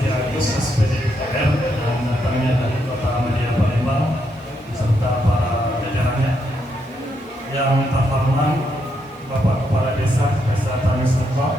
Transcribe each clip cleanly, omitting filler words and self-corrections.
Sidi Agus SPD DPR yang datangnya dari Kota Madia Palembang serta para jajarannya. Yang terhormat Bapak Kepala Desa Tani Sumpah,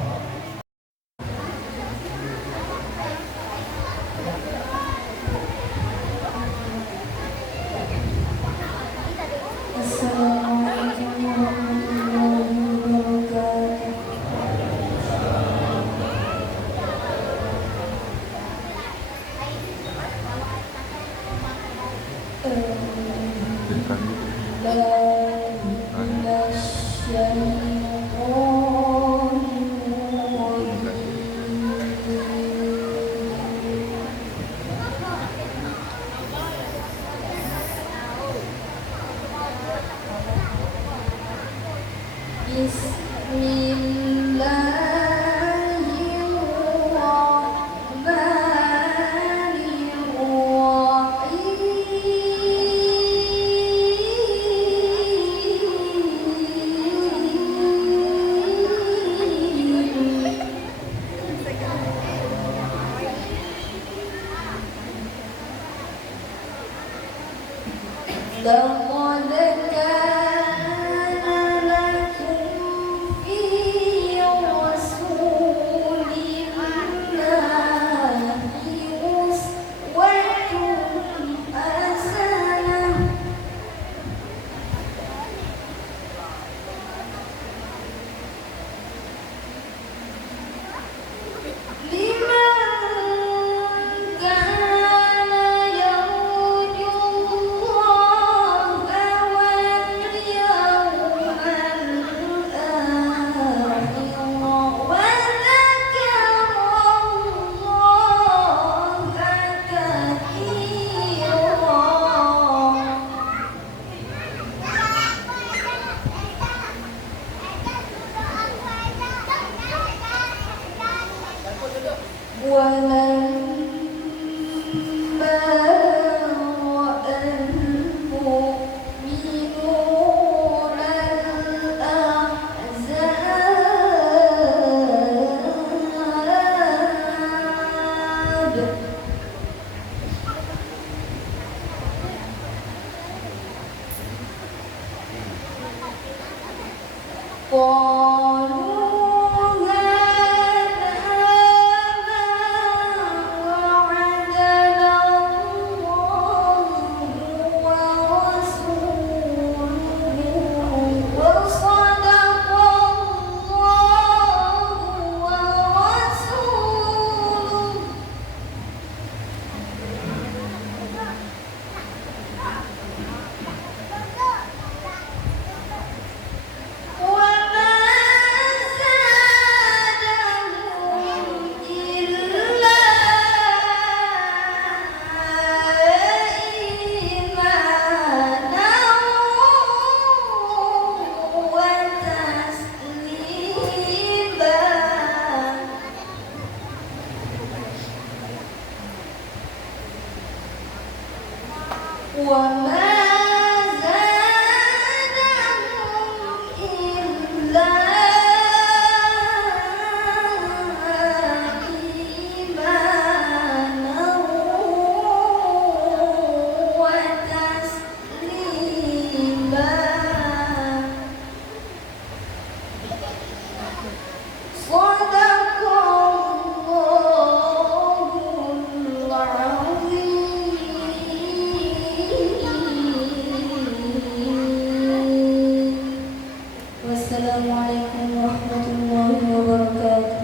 Assalamualaikum warahmatullahi wabarakatuh.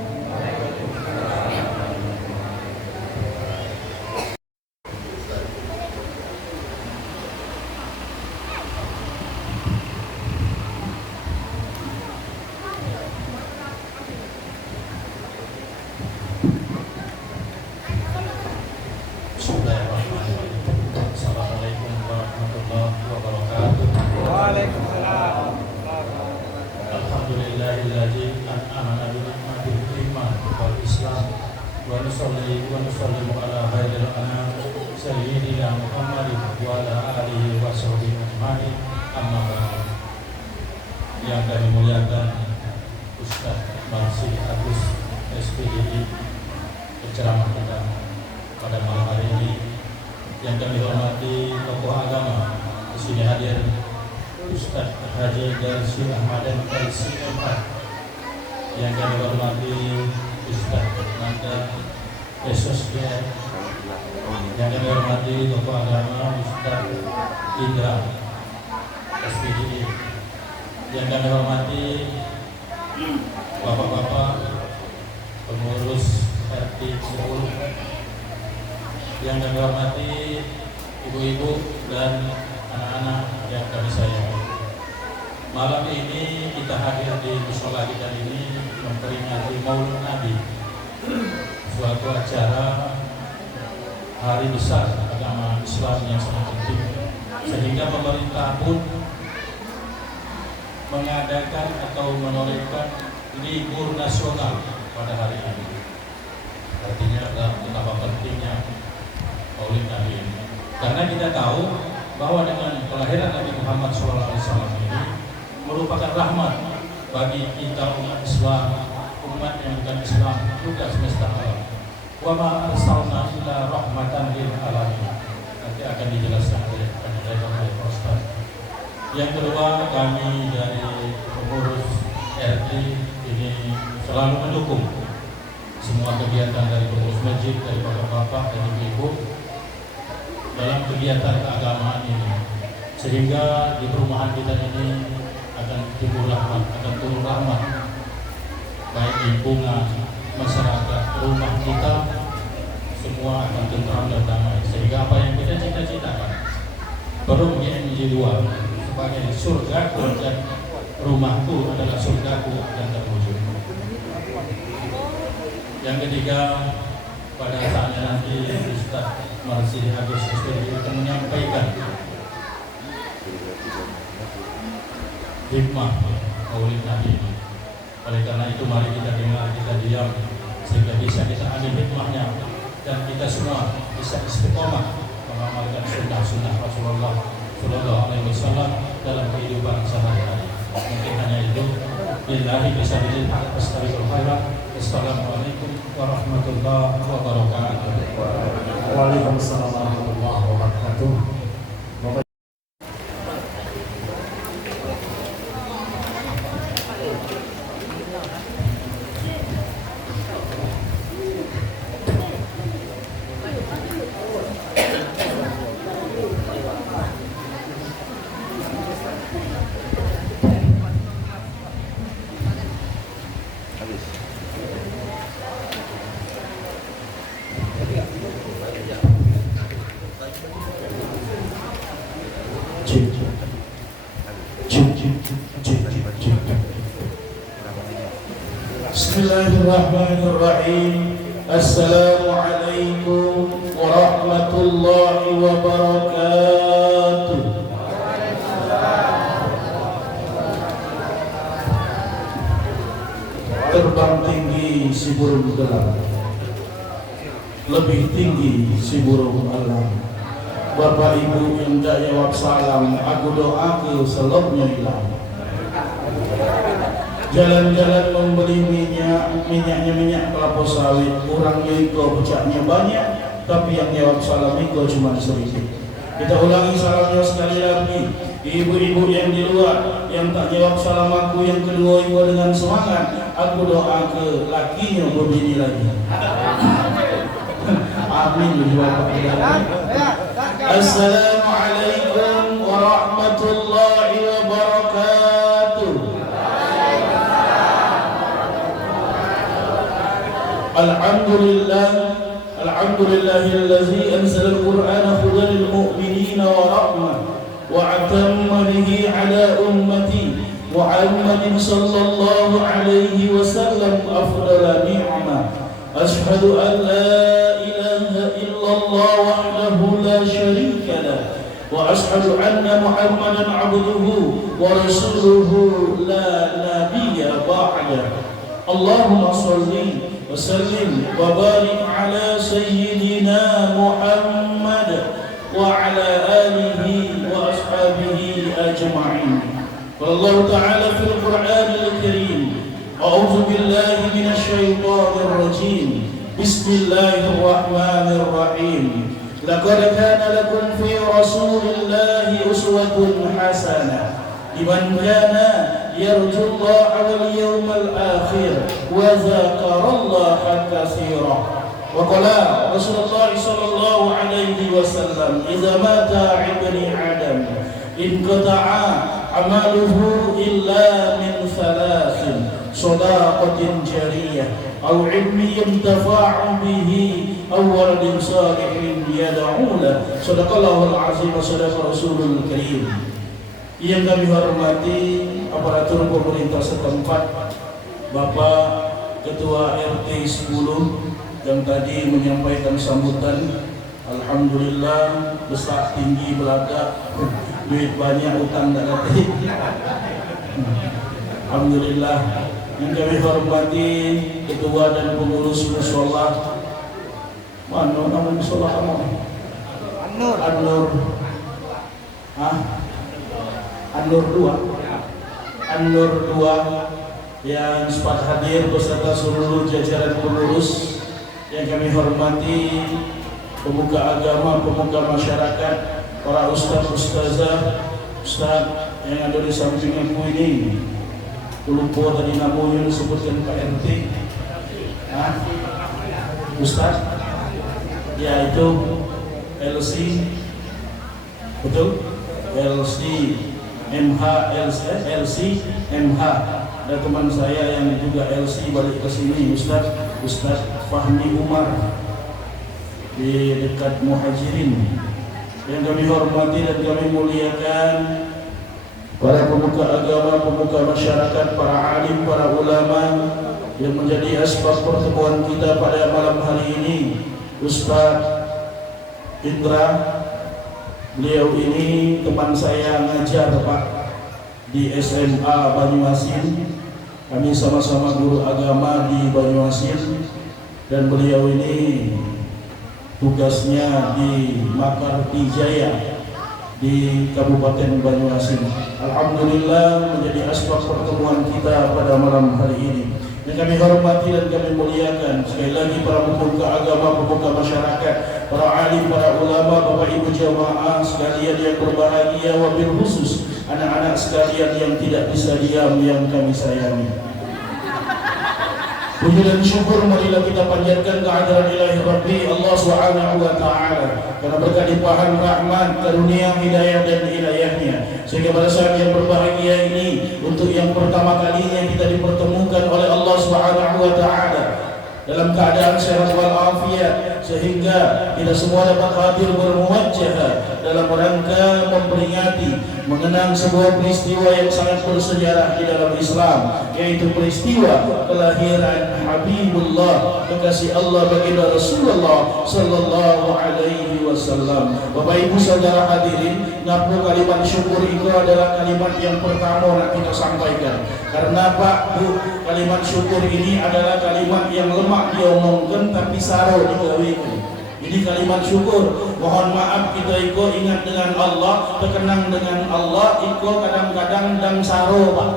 Waalaikumsalam. Alhamdulillahilladzi an'ama bi ni'matil iman wal islam wa nusallimu ala khairil anam sayyidina Muhammadin wa ala alihi wa sahbihi ajma'in. Amma ba'du. Yang kami muliakan Ustaz Sidi Agus SPDI, penceramah kita pada malam hari ini. Yang kami hormati tokoh agama, di sini hadir Ustaz Haji Darsi Ahmadan LCMH. Yang kami hormati Ustaz Nanda SSDM. Yang kami hormati tokoh agama Ustaz Indra SPDI. Yang kami hormati bapak-bapak pengurus RT 10. Yang kami hormati ibu-ibu dan anak-anak yang kami sayangi. Malam ini kita hadir di mushola kita ini memperingati Maulid Nabi, suatu acara hari besar agama Islam yang sangat penting, sehingga pemerintah pun mengadakan atau menorehkan libur nasional pada hari ini. Artinya betapa pentingnya Maulid Nabi ini, karena kita tahu bahwa dengan kelahiran Nabi Muhammad SAW ini merupakan rahmat bagi kita umat Islam, umat yang bukan Islam juga semesta alam. Wa ma arsalna illa rahmatan lil alamin. Nanti akan dijelaskan oleh Ustaz. Yang kedua, kami dari pengurus RT ini selalu mendukung semua kegiatan dari pengurus masjid, dari bapak-bapak dan ibu-ibu dalam kegiatan keagamaan ini, sehingga di perumahan kita ini akan timbul rahmat, akan turun rahmat, baik lingkungan, masyarakat, rumah kita semua akan tentram dan damai, sehingga apa yang kita cita-citakan perlu menjadi dua, sebagai surgaku dan rumahku adalah surgaku dan terwujud. Yang ketiga, pada saatnya nanti Ustaz Marsidi Agus SPDI akan menyampaikan hikmah Maulid Nabi. Oleh karena itu mari kita dengar, kita diam, sehingga bisa kita ambil hikmahnya dan kita semua bisa istiqomah mengamalkan sunnah-sunnah Rasulullah Sallallahu Alaihi Wasallam dalam kehidupan sehari-hari. Mungkin hanya itu. Billahi bismillahirrahmanirrahim. Assalamualaikum warahmatullahi wabarakatuh. Waalaikumsalam warahmatullahi wabarakatuh. Bismillahirrahmanirrahim. Assalamualaikum warahmatullahi wabarakatuh. Terbang tinggi si burung gelang, lebih tinggi si burung alam. Bapak ibu yang tak jawab salam, aku doa ke selopnya hilang. Jalan-jalan membeli minyaknya minyak kelapa sawit, orangnya itu pecahnya banyak, tapi yang jawab salam itu cuma sedikit. Kita ulangi salamnya sekali lagi. Ibu-ibu yang di luar yang tak jawab salam aku yang kedua ibu dengan semangat, aku doa ke lakinya berbini lagi. Amin. Assalamualaikum warahmatullahi wabarakatuh. Alhamdulillahillazi anzala al-Qur'ana hudan lil mu'minina wa rahmah wa atamma bihi ala ummati Muhammadin sallallahu alaihi wasallam afdala ni'mah. Ashhadu an la ilaha illallah wahdahu la syarika lah wa ashhadu anna Muhammadan abduhu wa rasuluhu la nabiyya ba'da. Allahumma salli wa sallim wa barik ala sayyidina Muhammad wa ala alihi wa ashabihi ajma'in. Wallahu ta'ala fil Qur'anil Karim. A'udzu billahi minasy syaithanir rajim. Bismillahirrahmanirrahim. Laqad kana lakum fi Rasulillahi uswatun hasanah liman kana yarjullaha wal yawmal akhir wa dzakarallaha katsiran. Wa qala Rasulullah sallallahu alaihi wasallam, "Idza mata 'ibnu Adam inqata'a amaluhu illa min thalathin, shadaqatin jariyah aw 'ilmin yuntafa'u bihi aw waladin salihin yad'u lahu." Shadaqallahul azim wa shadaqa rasulul karim. Yang kami hormati aparatur pemerintah setempat, Bapak Ketua RT 10 yang tadi menyampaikan sambutan. Alhamdulillah, besar tinggi belaka, duit banyak, utang tak kati. Alhamdulillah. Yang kami hormati ketua dan pengurus mushola. Mana nama mushola kamu? An-Nur. An-Nur 2 yang sempat hadir beserta seluruh jajaran pengurus. Yang kami hormati pemuka agama, pemuka masyarakat, para ustaz-ustazah, ustaz yang ada di samping aku ini. Lupa tadi namanya disebutkan Pak RT. Ustaz? Ya, itu LC. Betul? LC MH, LC MH. Ada teman saya yang juga LC balik ke sini, Ustaz Fahmi Umar di dekat Muhajirin. Yang kami hormati dan kami muliakan para pemuka agama, pemuka masyarakat, para alim, para ulama yang menjadi asbab pertemuan kita pada malam hari ini. Ustaz Indra, beliau ini teman saya ngajar Pak di SMA Banyuasin. Kami sama-sama guru agama di Banyuasin, dan beliau ini tugasnya di Makarti Jaya di Kabupaten Banyuasin. Alhamdulillah menjadi asbab pertemuan kita pada malam hari ini. Yang kami hormati dan kami muliakan sekali lagi para pemuka agama, pemuka masyarakat, para alim, para ulama, Bapak Ibu jamaah sekalian yang berbahagia, wabil khusus anak-anak sekalian yang tidak bisa diam yang kami sayangi. Puji dan syukur marilah kita panjatkan kehadiran Ilahi Rabbi Allah Subhanahu wa taala karena berkat limpahan rahmat, karunia, hidayah dan inayahnya, sehingga pada saat yang berbahagia ini untuk yang pertama kalinya kita dipertemukan oleh Allah Subhanahu wa taala dalam keadaan sehat walafiat, sehingga kita semua dapat hadir bermuwajjah dalam rangka memperingati, mengenang sebuah peristiwa yang sangat bersejarah di dalam Islam, yaitu peristiwa kelahiran Habibullah, kekasih Allah baginda Rasulullah sallallahu alaihi wasallam. Bapak Ibu saudara hadirin, ngapu kalimat syukur itu adalah kalimat yang pertama nak kita sampaikan. Karena Pak Bu, kalimat syukur ini adalah kalimat yang lemak diomongkan tapi saro digawekan. Ini kalimat syukur. Mohon maaf kita iko ingat dengan Allah, terkenang dengan Allah, iko kadang-kadang dan saro Pak.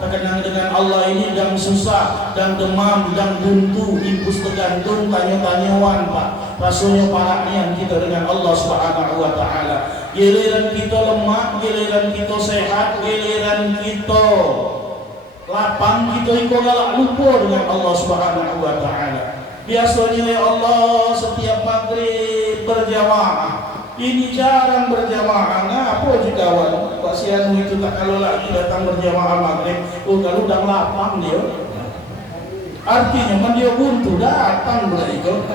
Terkenang dengan Allah ini dan susah, dan demam, dan buntu, impus tergantung, tanya-tanyaan Pak. Rasanya parahnya kita dengan Allah Subhanahu wa taala. Giliran kita lemah, giliran kita sehat, giliran kita lapang, kita iko galak lupa dengan Allah Subhanahu wa taala. Biasanya ya Allah setiap maghrib berjamaah, ini jarang berjamaah. Ngapa jika kawan Pak Sianu itu tak kalau lagi datang berjamaah maghrib, kalau udah lapang dia, artinya man dia buntu datang berikut.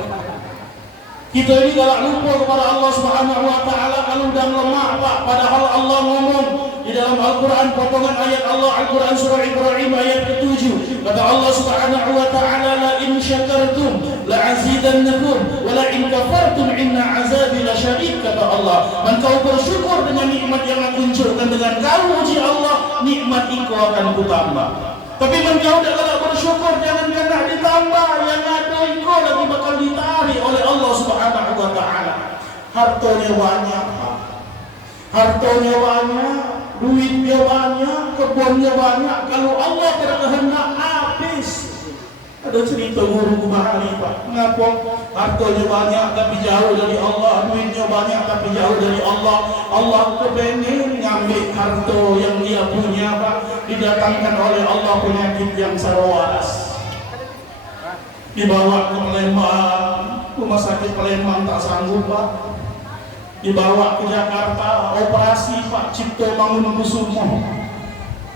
Kita ini galak lupa kepada Allah Subhanahu wa taala kalau udah lemah Pak. Padahal Allah ngomong di dalam Al-Quran, potongan ayat Allah, Al-Quran surah Ibrahim ayat ke-7, kata Allah Subhanahu wa ta'ala, la in syakartum la azidannakum wa la in kafartum inna azabi lasyadid. Kata Allah, man kau bersyukur dengan nikmat yang aku hancurkan dengan kau uji Allah, nikmat itu akan kutambah. Tapi man kau tak kalau bersyukur, jangan kena ditambah, yang ada itu lagi bakal ditarik oleh Allah Subhanahu wa ta'ala. Hartanya banyak, hartanya banyak, duitnya banyak, kebunnya banyak, kalau Allah berkehendak habis. Ada cerita guru kumahari Pak, mengapa hartanya banyak tapi jauh dari Allah, duitnya banyak tapi jauh dari Allah. Allah kepengen ngambil harta yang dia punya Pak, didatangkan oleh Allah penyakit yang sarwaras, dibawa ke Palembang, rumah sakit Palembang tak sanggup Pak, dibawa ke Jakarta, operasi Pak, Cipto Mangunkusumo.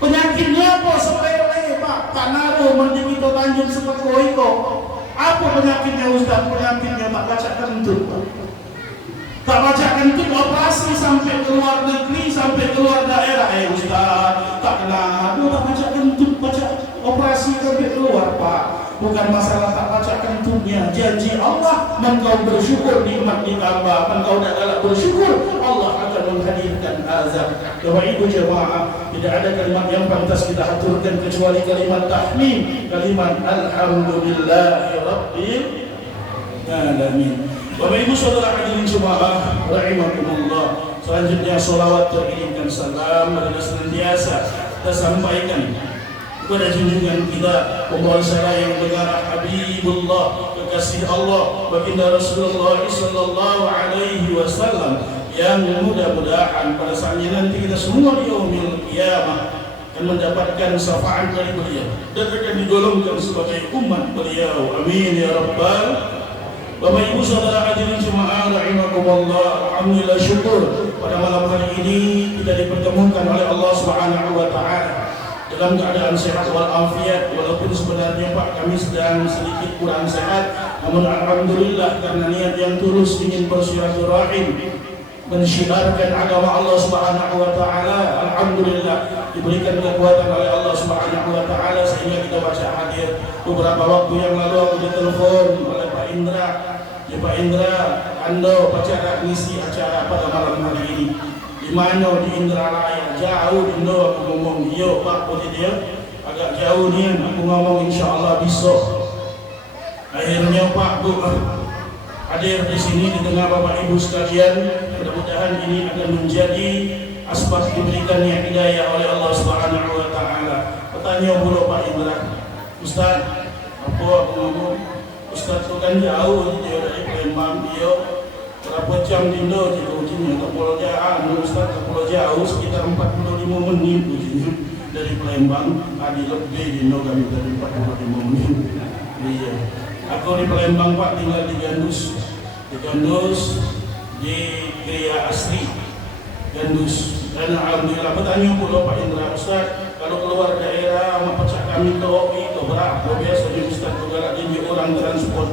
Penyakitnya apa? Sepele Pak, tak naruh menjemito Tanjung Sepekoiko. Apa penyakitnya Ustaz? Penyakitnya tak baca kentut Pak. Tak baca kentut, operasi sampai keluar negeri, sampai keluar daerah. Ustaz, tak kena, tak baca kentut, baca operasi sampai keluar Pak. Bukan masalah tak baca kentutnya, janji Allah, engkau bersyukur nikmat ditambah, engkau tak galak bersyukur, Allah akan menghadirkan azab. Bapak Ibu jemaah, tidak ada kalimat yang pantas kita aturkan kecuali kalimat tahmid, kalimat alhamdulillahi rabbil alamin. Bapak Ibu saudara hadirin jemaah rahimakumullah. Selanjutnya selawat teriringkan salam adalah senantiasa kita sampaikan kepada junjungan kita, pembawa acara yang bergarah Habibullah, kekasih Allah, baginda Rasulullah sallallahu alaihi wasallam, yang mudah-mudahan pada saatnya nanti kita semua di yaumil qiyamah akan mendapatkan syafaat dari beliau dan akan digolongkan sebagai umat beliau. Amin ya rabbal. Bapak Ibu saudara hadirin jemaah rahimakumullah, alhamdulillah syukur pada malam hari ini kita dipertemukan oleh Allah Subhanahu wa taala dalam keadaan sehat walafiat, walaupun sebenarnya Pak kami sedang sedikit kurang sehat, namun alhamdulillah karena niat yang tulus ingin bersilaturahim mensyiarkan agama Allah Subhanahu wa taala, alhamdulillah diberikan kekuatan oleh Allah Subhanahu wa taala sehingga kita baca hadir. Beberapa waktu yang lalu aku ditelepon oleh Pak Indra. Ya Pak Indra, Anda acara ngisi acara pada malam hari ini. Di mana di Indralaya, jauh di Indo. Aku ngomong, yo Pak, boleh dia agak jauh ni. Aku ngomong insya-Allah besok. Akhirnya Pak Bu hadir di sini di tengah Bapak Ibu sekalian. Mudah-mudahan ini akan menjadi asbab diberikannya hidayah oleh Allah Subhanahu wa taala. Bertanya pula Pak Indra, Ustaz, apa aku ngomong? Ustaz tu kan jauh dia dari Palembang, dia berapa jam di Indo je ujinya ke Pulau Jaan. Ustaz ke Pulau Jauh sekitar 45 menit ujinya dari Palembang. Adi lebih di Indo kami dari 45 menit. Iya. Aku di Palembang Pak, tinggal di Gandus. Di Gandus di Gria Asri Gandus. Dan alhamdulillah bertanya pula Pak Indra, Ustaz kalau keluar daerah mak pecah kami ke OI ke berapa biasanya Ustaz tu galak jadi orang transport.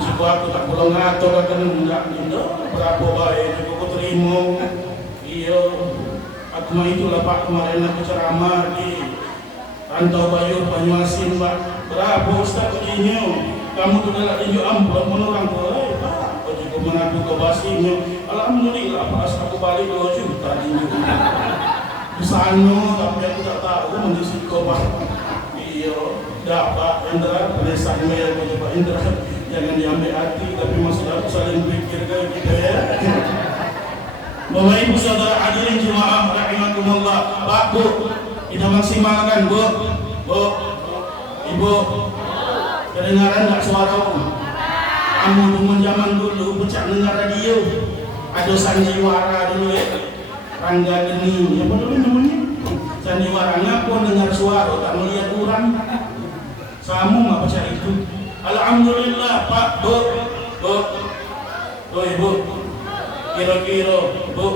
Jika aku tak boleh ngatur akan enggak Indo berapa baik aku terima. Iya, aku mah itulah Pak kemarin aku ceramah di Rantau Bayur Banyuasin Pak. Berapa Ustaz ujinya? Kamu tu galak tunjuk amplop menurang tu Pak. Jika mengaku ke basinya, alhamdulillah pas aku balik 2 juta ini. Di sana tapi aku tak tahu mengisi ke Pak. Iya, dapat Indra penesan saya kepada Pak Indra. Jangan diambil hati, tapi masalah saling pikirkan kita ya. Bapak Ibu saudara hadirin jemaah rahimakumullah. Pak Bu, kita maksimalkan Bu. Bu, Ibu, kedengaran tak suaraku? Kamu teman zaman dulu pecah dengar radio. Ada sandiwara dulu ya. Rangga Geni, apa dulu namanya? Sandiwara ngaku dengar suara, tak melihat orang. Kamu nggak pecah itu. Alhamdulillah Pak Bu, Bu, Ibu, kira-kira Bu,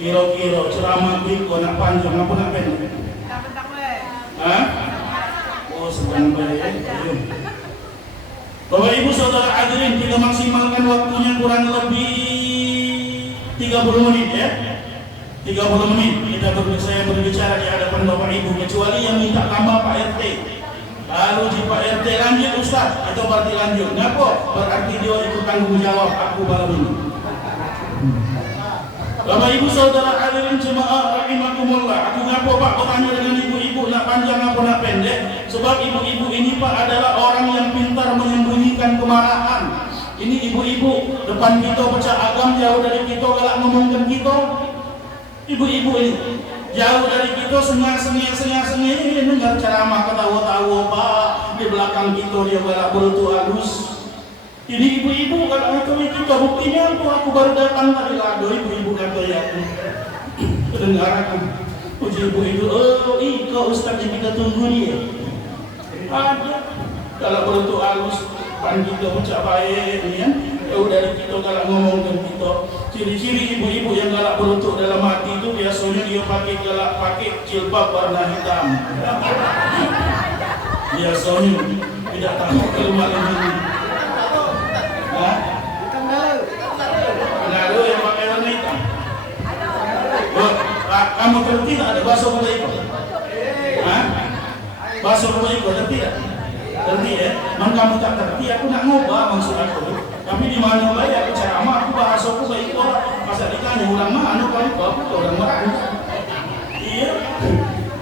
kira-kira ceramah Biko nak panjang apa nak pendek? Hah? Oh sedang baik. Bapak Ibu saudara hadirin, kita maksimalkan waktunya kurang lebih 30 menit ya. 30 menit saya berbicara di hadapan Bapak Ibu, kecuali yang minta tambah Pak RT. Lalu di Pak RT lanjut Ustaz, itu berarti lanjut. Kenapa? Berarti dia ikut tanggung jawab aku malam ini. Bapak Ibu saudara hadirin jemaah rahimakumullah. Aku ngapa Pak bertanya dengan ibu-ibu nak panjang apa nak pendek? Sebab ibu-ibu ini Pak adalah orang yang pintar menyembunyikan kemarahan. Ini ibu-ibu depan kita pecah agam jauh dari kita galak ngomongkan kita. Ibu-ibu ini Jauh dari kita sengah dengar ceramah ketawa-tawa Pak. Di belakang kita dia balak berutu halus. Ini ibu-ibu kalau ngatain kita buktinya aku baru datang tadi lado ibu-ibu kata ya aku. Dengar aku. Puji ibu-ibu, oh kau ustaz yang kita tunggu nih. Ada. Kalau berutu halus pan kita baca baik ni ya. Jauh dari kita kalau ngomongkan kita. Ciri-ciri ibu-ibu yang galak berutuk dalam hati itu biasanya dia pakai jilbab warna hitam. Biasanya tidak takut keluar ini. Kenal yang pakai warna hitam. Kamu terti tak ada bakso rumah ikut? Bakso rumah ikut terti tak? Terti ya? Man kamu tak terti aku nak ngubah maksud aku. Tapi di mana baik aku ceramah aku bahasa aku baik orang. Masa ditanya orang mana kau aku orang Meranjak. Iya.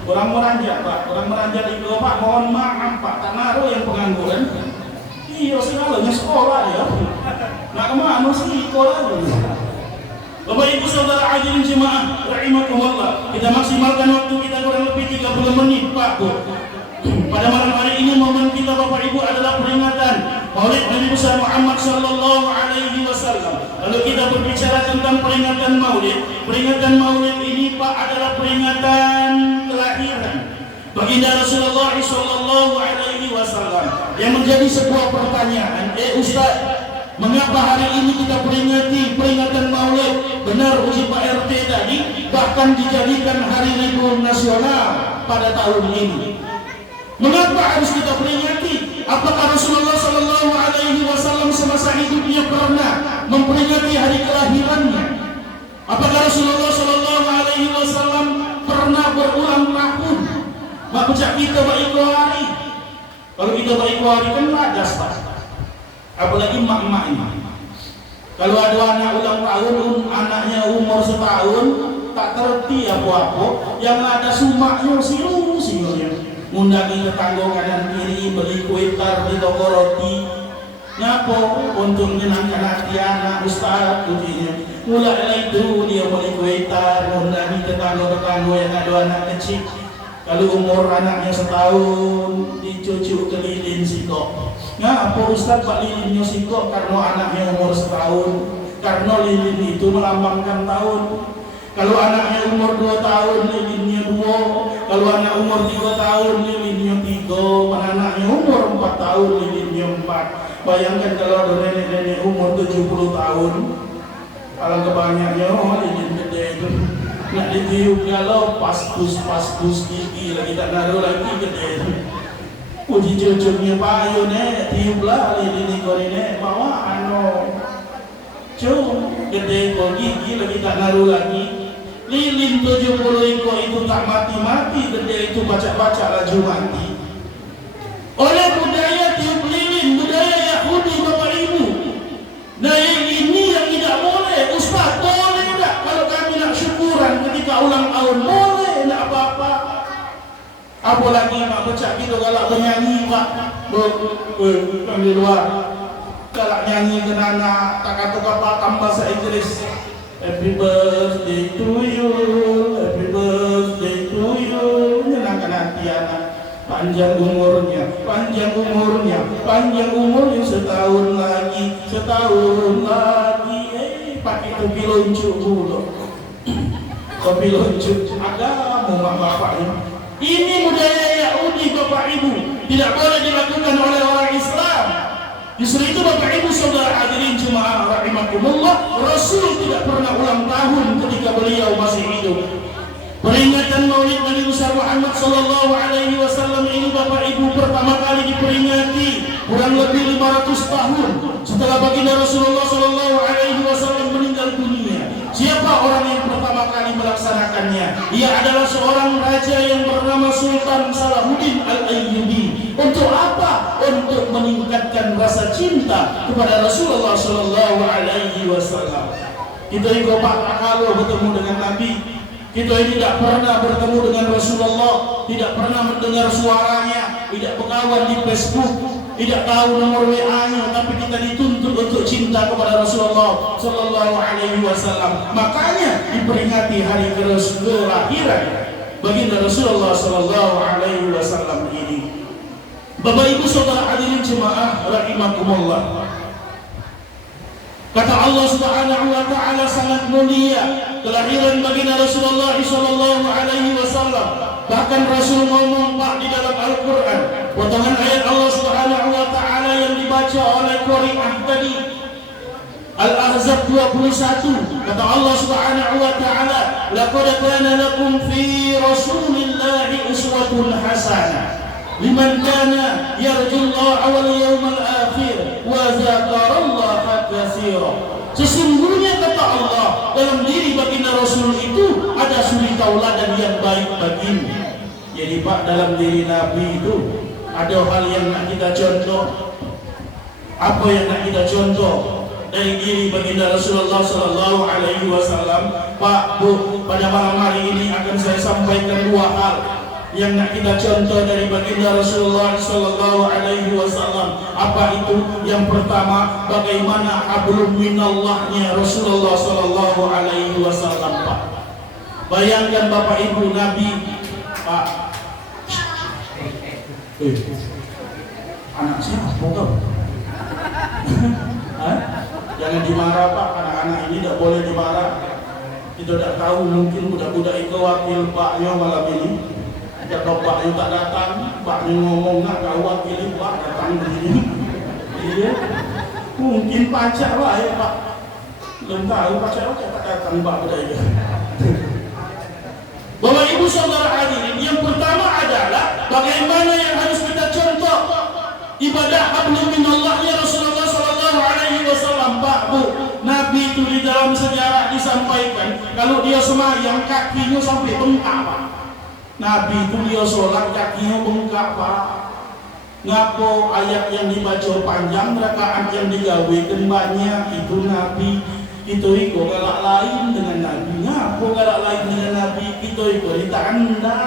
Orang Meranjak Pak. Orang Meranjak itu Pak mohon maaf Pak tak naruh yang pengangguran. Iya segalanya sekolah ya. Nak kemana sih sekolah tu? Bapak Ibu Saudara hadirin jemaah rahimakumullah. Kita maksimalkan waktu kita kurang lebih 30 menit Pak Bu. Pada malam hari ini momen kita Bapak Ibu adalah peringatan Maulid Nabi besar Muhammad sallallahu alaihi wasallam. Lalu kita berbicara tentang peringatan Maulid ini Pak adalah peringatan kelahiran baginda Rasulullah sallallahu alaihi wasallam. Yang menjadi sebuah pertanyaan, Ustaz, mengapa hari ini kita peringatan Maulid? Benar uji Pak RT tadi, bahkan dijadikan hari libur nasional pada tahun ini. Mengapa harus kita peringati? Apakah Rasulullah Sallallahu Alaihi Wasallam semasa hidupnya pernah memperingati hari kelahirannya? Apakah Rasulullah Sallallahu Alaihi Wasallam pernah berulang tahun? Mak ucap kita baik hari. Kalau kita baik hari kan wajas Pak. Apalagi mak-mak ini. Kalau ada anak ulang tahun, anaknya umur setahun, tak terti apa-apa, yang ada sumaknya silu-silunya. Ngundangi tetangga kanan kiri, beli kue tar di toko roti. Ngapo untuk menyenangkan hati anak Ustaz pujinya. Mulai itu dia beli kue tar, ngundangi tetangga-tetangga yang ada anak kecil. Kalau umur anaknya setahun, dicucuk kelilin sikok. Ngapo Ustaz Pak lilinnya sikok? Karena anaknya umur setahun. Karena lilin itu melambangkan tahun. Kalau anaknya umur 2 tahun, lilinnya 2. Kalau anak umur 3 tahun, lilinnya 3. Anaknya umur 4 tahun, lilinnya 4. Bayangkan kalau ada nenek-nenek umur 70 tahun. Kalau kebanyaknya, lilin gede itu. Nak ditiup kalau pastus gigi lagi tak naruh lagi gede itu. Puji cucuknya payu nek, tiuplah lilin kau nek, bawa gede kau gigi lagi tak naruh lagi. Lilin 70 ekor itu tak mati-mati, gede itu baca-baca laju mati. Oleh budaya tiup lilin, budaya Yahudi Bapak Ibu. Nah ini yang tidak boleh. Ustaz boleh tak kalau kami nak syukuran ketika ulang tahun? Boleh, tak apa-apa. Apalagi mak becak kita galak bernyanyi Pak. Di luar galak nyanyi ke anak tak kata apa bahasa Inggris. Happy birthday to you, happy birthday to you. Menyenangkan hati anak. Panjang umurnya, setahun lagi. Pakai topi luncuk dulu. Topi luncuk agama mak bapaknya. Ini budaya Yahudi Bapak Ibu, tidak boleh dilakukan oleh orang Islam. Justru itu Bapak Ibu Saudara hadirin jemaah rahimakumullah, Rasul tidak pernah ulang tahun ketika beliau masih hidup. Peringatan Maulid Nabi besar Muhammad sallallahu alaihi wasallam ini Bapak Ibu pertama kali diperingati kurang lebih 500 tahun setelah baginda Rasulullah sallallahu alaihi wasallam meninggal dunia. Siapa orang yang pertama kali melaksanakannya? Ia adalah seorang raja yang bernama Sultan Salahuddin Al-Ayyubi. Untuk apa? Untuk meningkatkan rasa cinta kepada Rasulullah sallallahu alaihi wasallam. Kita ini Bapak kalau bertemu dengan Nabi, kita ini tidak pernah bertemu dengan Rasulullah, tidak pernah mendengar suaranya, tidak berkawan di Facebook, tidak tahu nomor WA-nya, tapi kita dituntut untuk cinta kepada Rasulullah Sallallahu Alaihi Wasallam. Makanya diperingati hari kelahiran baginda Rasulullah Sallallahu Alaihi Wasallam ini. Bapak Ibu Saudara hadirin jemaah rahimakumullah. Kata Allah Subhanahu wa taala sangat mulia kelahiran baginda Rasulullah Sallallahu Alaihi Wasallam. Bahkan Rasul ngomong Pak di dalam Al-Quran, potongan ayat Allah Subhanahu wa taala yang dibaca oleh Qari'ah tadi, Al-Ahzab 21, kata Allah Subhanahu wa taala, laqad kana lakum fi Rasulillahi uswatun hasanah liman kana yarjullaha wal yawmal akhir wa dzakarallaha katsira. Sesungguhnya kata Allah, dalam diri baginda Rasul itu ada suri tauladan yang baik bagimu. Jadi Pak, dalam diri Nabi itu ada hal yang nak kita contoh. Apa yang nak kita contoh dari diri baginda Rasulullah Sallallahu Alaihi Wasallam? Pak, Bu, pada malam hari ini akan saya sampaikan dua hal yang nak kita contoh dari baginda Rasulullah Sallallahu Alaihi Wasallam. Apa itu? Yang pertama, bagaimana hablum minallahnya Rasulullah Sallallahu Alaihi Wasallam. Pak, bayangkan Bapak Ibu, Nabi Pak, anak siapa kau? Jangan dimarah Pak, anak-anak ini tidak boleh dimarah. Kita tidak tahu, mungkin budak-budak itu wakil Paknya malam ini. Kalau Paknya tak datang, Paknya ngomong nak kau wakili Pak datang begini. Iya, mungkin pajak lah ya Pak. Belum tahu pajak tak datang Pak budak itu. Bapak Ibu Saudara hadirin, yang pertama adalah bagaimana yang harus kita contoh ibadah hablum minallahnya Rasulullah Sallallahu Alaihi Wasallam. Pak, Bu, Nabi itu di dalam sejarah disampaikan kalau dia sembahyang kakinya sampai bengkak Pak. Nabi itu dia sholat kakinya bengkak Pak. Ngapo ayat yang dibaca panjang, rakaat yang digawekan banyak, itu Nabi. Itu iko galak lain dengan Nabi. Ngapo galak lain dengan Nabi? Itu iko tak anda.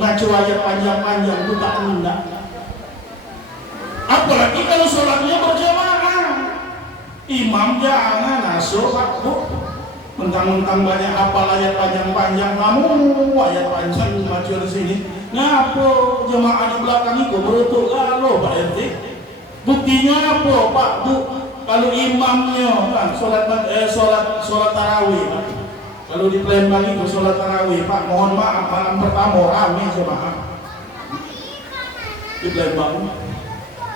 Baca ayat panjang-panjang itu tak anda. Apalagi kalau sholatnya berjamaah, imam jangan asuh Pak, Bu. Mentang-mentang banyak hafal ayat panjang-panjang, kamu ayat panjang baca di sini. Ngapo jemaah di belakang itu berutuk galau Pak RT? Buktinya apa Pak, Bu? Kalau imamnya kan sholat tarawih, Pak. Kalau di Palembang itu sholat tarawih, Pak, mohon maaf, malam pertama ramai jemaah di Palembang.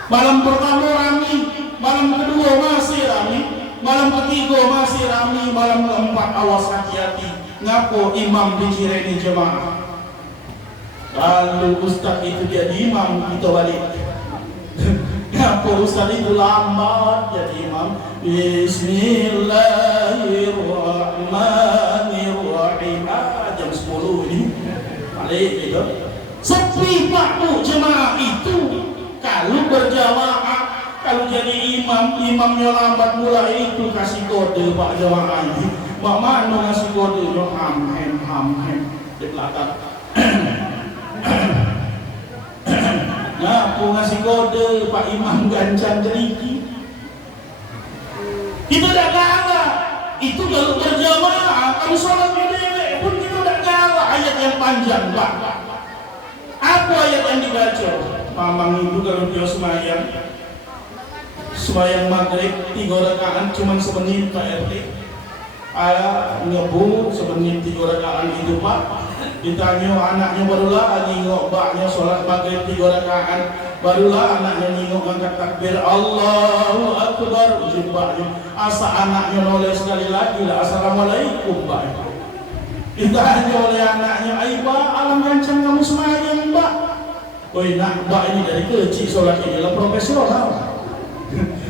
Malam pertama ramai, malam kedua masih ramai, malam ketiga masih ramai, malam keempat awas hati-hati. Ngapo imam dicireni jemaah? Kalau ustaz itu jadi imam, kita balik. Ngapo ustaz itu lambat jadi imam? Bismillahirrahmanirrahim. Jam 10 ini balik gitu. Sepi Pak, Bu, jemaah itu kalau berjamaah, kalau jadi imam, imamnya lambat mulai itu kasih kode Pak jemaah ini. Mak mana ngasih kode? Ham di belakang. Ngapu ngasih kode Pak Imam gancang jeriki. Kita tidak kalah. Itu kalau berjamaah, kalau sholat dewe pun kita tidak kalah. Ayat yang panjang Pak. Apa ayat yang dibaca? Mamang itu kalau dia sembahyang maghrib 3 rakaat cuma semenit Pak RT. Ngebut semenit 3 rakaat itu Pak. Ditanya anaknya barulah nengok baknya sholat maghrib 3 rakaat, barulah anaknya nengok angkat takbir Allahu Akbar, ujung baknya asa anaknya noleh sekali lagi lah assalamualaikum Pak. Ditanya oleh anaknya, aiba alam gancang kamu semayang Mbak. Woi nak Mbak ini dari kecil sholat ini lah profesional.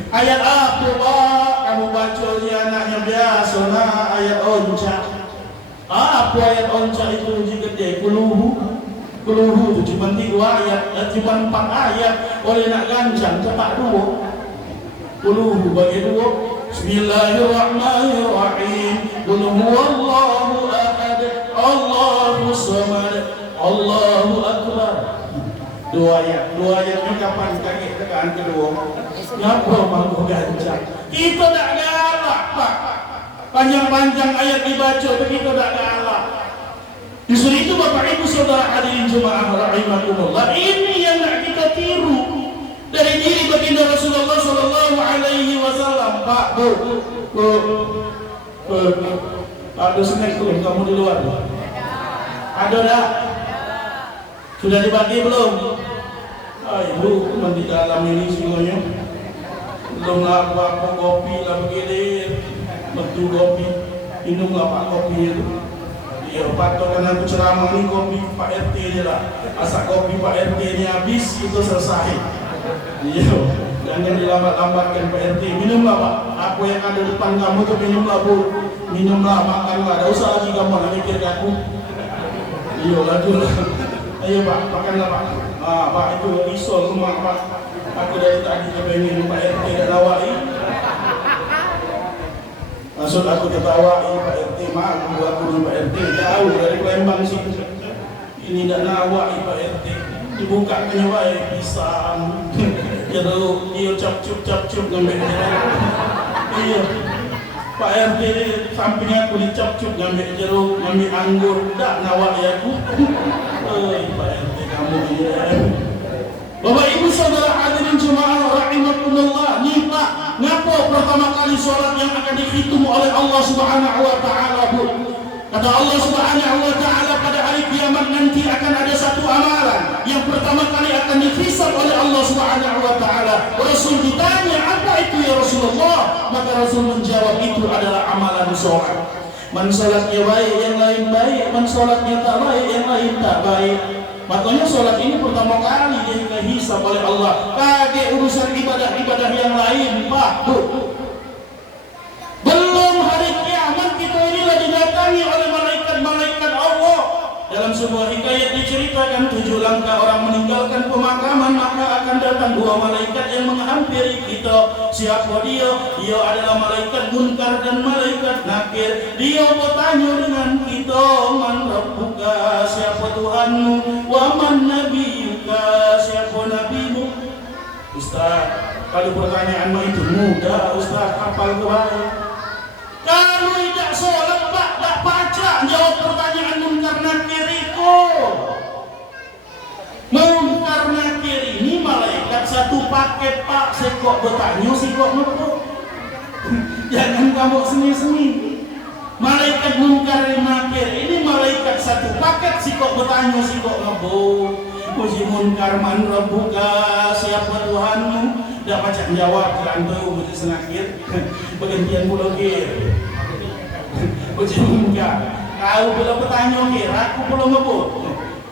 Ayat apa Pak kamu baca di anaknya biasa nah ayat onca. Apa ayat onca itu gede? Kuluhu itu cuma 3 ayat, cuma 4 ayat. Oleh nak gancang cepat 2. Kuluhu bagi 2. Bismillahirrahmanirrahim. Qul huwallahu ahad, Allahu samad, Allahu akbar. Dua ayatnya kapan kakek tekan kedua? Ngapa mangko gancang? Kita tak galak Pak. Panjang-panjang ayat dibaca tapi kita tak galak. Justru itu Bapak Ibu Saudara hadirin jemaah rahimakumullah, ini yang nak kita tiru dari diri baginda Rasulullah sallallahu alaihi wasallam. Pak, Bu. Ada snack belum kamu di luar? Ada dah? Sudah dibagi belum? Ibu di dalam ini semuanya belum apa kopi lah begini, betul kopi, minumlah Pak kopi itu. Iya, patokan aku ceramah ini kopi Pak RT je lah. Asal kopi Pak RT ini habis itu selesai. Iya, jangan dilambat-lambatkan Pak RT. Minumlah Pak, apa yang ada depan kamu itu minumlah Bu. Minumlah, makanlah, ada usah lagi kamu nak mikir aku. Iya, lanjutlah. Ayo Pak, makanlah Pak. Pak itu risol rumah Pak. Aku dari tadi kepengen Pak RT dan nawai. Maksud aku tertawai Pak RT, maaf aku dengan Pak RT jauh dari Palembang sih. Ini tak nawai Pak RT. Dibuka kenyawai pisang. Jeruk, dia cap-cup ngambil jeruk. Iya. Pak RT samping aku dicap-cup ngambil jeruk, ngambil anggur. Tak nawai aku. Pak RT kamu ya. Bapak Ibu Saudara hadirin jemaah rahimakumullah, nih Pak, ngapa pertama kali sholat yang akan dihitung oleh Allah Subhanahu wa taala, Bu? Kata Allah Subhanahu wa taala, pada hari kiamat nanti akan ada satu amalan yang pertama kali akan dihisab oleh Allah Subhanahu wa taala. Rasul ditanya, "Apa itu ya Rasulullah?" Maka Rasul menjawab, itu adalah amalan sholat. Man sholatnya baik, yang lain baik. Man sholatnya tak baik, yang lain tak baik. Makanya sholat ini pertama kali dia dihisab oleh Allah. Kaget urusan ibadah-ibadah yang lain, Pak, Bu. Belum hari kiamat kita inilah didatangi oleh malaikat-malaikat Allah. Dalam sebuah hikayat diceritakan 7 langkah orang meninggalkan pemakaman, maka akan datang 2 malaikat yang menghampiri kita. Siapa dia? Dia adalah malaikat Munkar dan malaikat Nakir. Dia bertanya dengan kita, "Man rabbuka?" Siapa Tuhanmu? "Wa man nabiyuka?" Siapa nabimu? Ustaz, kalau pertanyaan itu mudah, Ustaz, hafal kebaik. Kalau tidak sholat, Pak, tak baca jawab pertanyaan Munkar Nakir itu. Munkar Nakir ini malaikat satu paket, Pak. Sekok bertanya, sekok ngebuk. Jangan kamu seni-seni. Malaikat Munkar Nakir ini malaikat satu paket, sekok bertanya, sekok ngebuk. Puji Munkar, man rabbuka? Siapa Tuhanmu? Dah baca jawab kantor puji senakir. Bergantian pula kir. Puji Munkar, kau belum bertanya kir, aku belum ngebuk.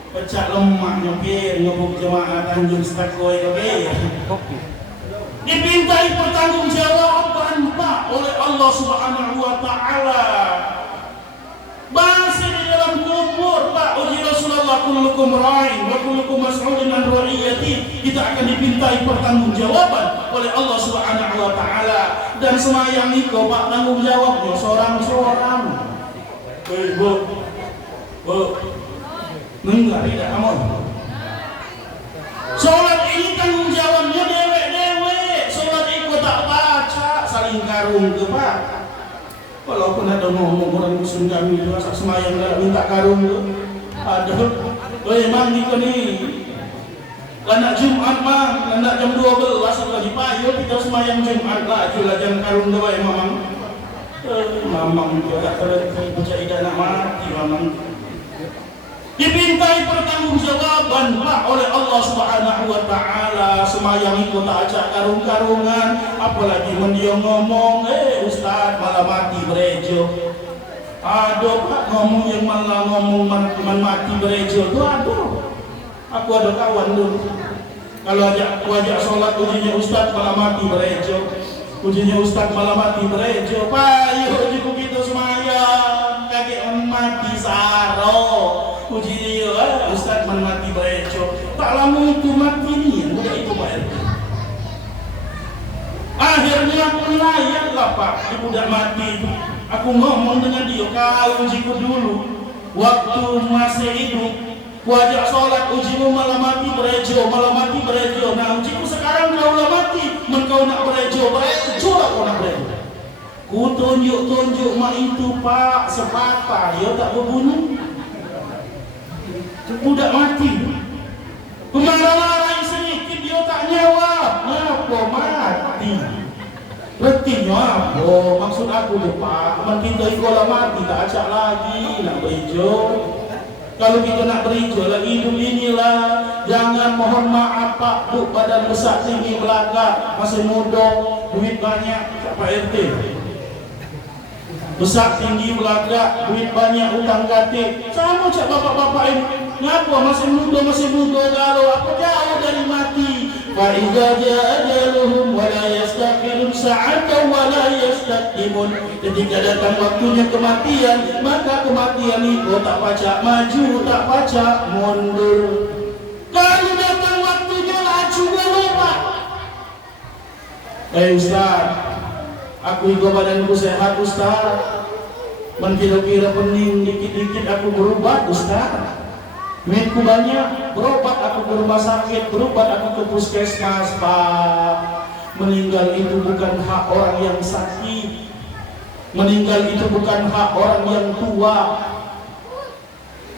Pecah lemak nyokir, ngebuk jemaah Tanjung Stakoi kir. Dipintai pertanggungjawaban Pak oleh Allah Subhanahu wa taala. Masih di dalam kubur, Pak, uji Rasulullah, kullukum ra'in wa kullukum mas'ulun an ra'iyati. Kita akan dipintai pertanggungjawaban oleh Allah Subhanahu wa taala. Dan semayang itu, Pak, tanggung jawabnya seorang-seorang. Bu, enggak, tidak kamu. Sholat ini tanggung jawabnya dewek-dewek. Sholat itu tak baca, saling karung ke Pak. Walaupun ada ngomong orang musim kami juga semayang dah minta karung tu. Ada. Memang kita ni nak Jumat mah, nak jam 12 lagi payah kita semayang Jumat lah. Jual jam karung tu memang. Mamang juga tak terhenti baca idah nak mati mamang. Dipintai pertanggungjawaban Pak oleh Allah Subhanahu wa taala. Semayang itu tak ajak karung-karungan, apalagi mendiang ngomong, Ustaz malah mati berejo. Ada Pak ngomong yang malah ngomong mati berejo tu ada. Aku ada kawan dulu. Kalau ajak solat ujinya Ustaz malah mati berejo. Ujinya Ustaz malah mati berejo. Payo ujiku kita semayang, kakek mati saro. Puji dia, Ustaz mati berejo. Tak lama itu mati ni, mudah itu Pak RT. Akhirnya aku layaklah Pak, di budak mati. Aku ngomong dengan dia, kau ujiku dulu, waktu masih hidup, Wajak solat ujimu malam mati berejo, malam mati berejo. Nah ujiku sekarang kau lah mati, kau nak berejo lah kau nak berejo. Ku tunjuk mak itu pak sepatah, dia tak berbunyi. Budak mati. Pemarah-marah sedikit dia tak nyawa. Ngapa mati? Berarti apa? Maksud aku tu pak, kita ikolah mati tak acak lagi nak berejo. Kalau kita nak berejo lagi hidup inilah, jangan mohon maaf pak, bu badan besar tinggi belagak, masih muda, duit banyak, Pak RT. Besar tinggi belagak, duit banyak, utang gatik. Sama cak bapak-bapak ini. Ngapa masih muda kalau apa jauh dari mati. Fa idza jaa ajaluhum wa la yastakhirun sa'atan wa la yastaqdimun. Ketika datang waktunya kematian, maka kematian itu tak pacak maju, tak pacak mundur. Kalau datang waktunya laju lupa. Ustaz, aku juga badanku sehat Ustaz. Kira-kira pening dikit-dikit aku berobat Ustaz. Duitku banyak, berobat aku ke rumah sakit, berobat aku ke puskesmas. Pak, meninggal itu bukan hak orang yang sakit. Meninggal itu bukan hak orang yang tua.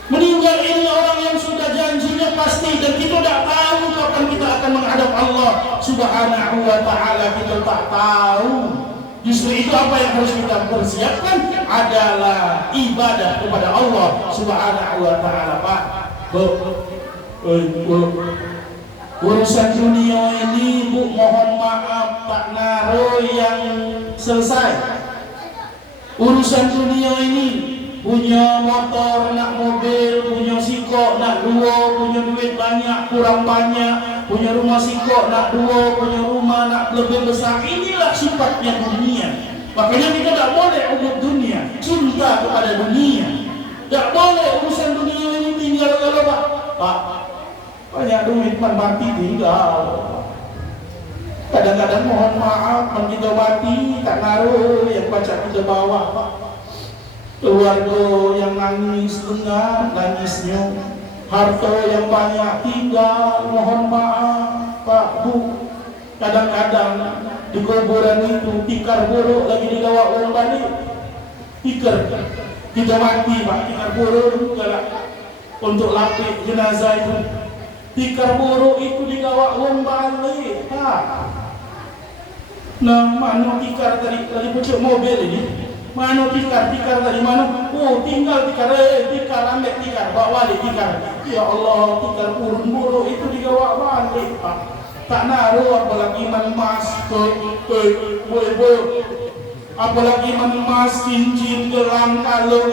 Meninggal ini orang yang sudah janjinya pasti, dan kita tidak tahu kapan kita akan menghadap Allah Subhanahu wa ta'ala. Kita tak tahu. Justru itu apa yang harus kita persiapkan adalah ibadah kepada Allah Subhanahu wa ta'ala. Pak, urusan dunia ini bu, mohon maaf tak naruh yang selesai. Urusan dunia ini, punya motor nak mobil, punya sikok nak dua, punya duit banyak kurang banyak, punya rumah sikok nak dua, punya rumah nak lebih besar. Inilah sifatnya dunia. Makanya kita tak boleh ubud dunia, cinta kepada dunia. Tak boleh urusan dunia ini tinggal kalau Pak, banyak duit mati tinggal. Kadang-kadang mohon maaf, kita mati tak naruh yang baca kita bawa Pak. Keluarga yang nangis dengar nangisnya, harta yang banyak tinggal, mohon maaf Pak Bu. Kadang-kadang di kuburan itu tikar buruk lagi dibawa orang balik. Tikar kita mati Pak, tikar buruk untuk lapik jenazah itu. Tikar buruk itu dibawa orang balik Pak. Nah, mana tikar tadi pucuk mobil ini? Mana tikar tadi mana? Oh, tinggal tikar ambil tikar, bawa balik tikar. Ya Allah, tikar buruk itu dibawa balik Pak. Tak naruh apalagi emas, apalagi emas, cincin, gelang, kalung.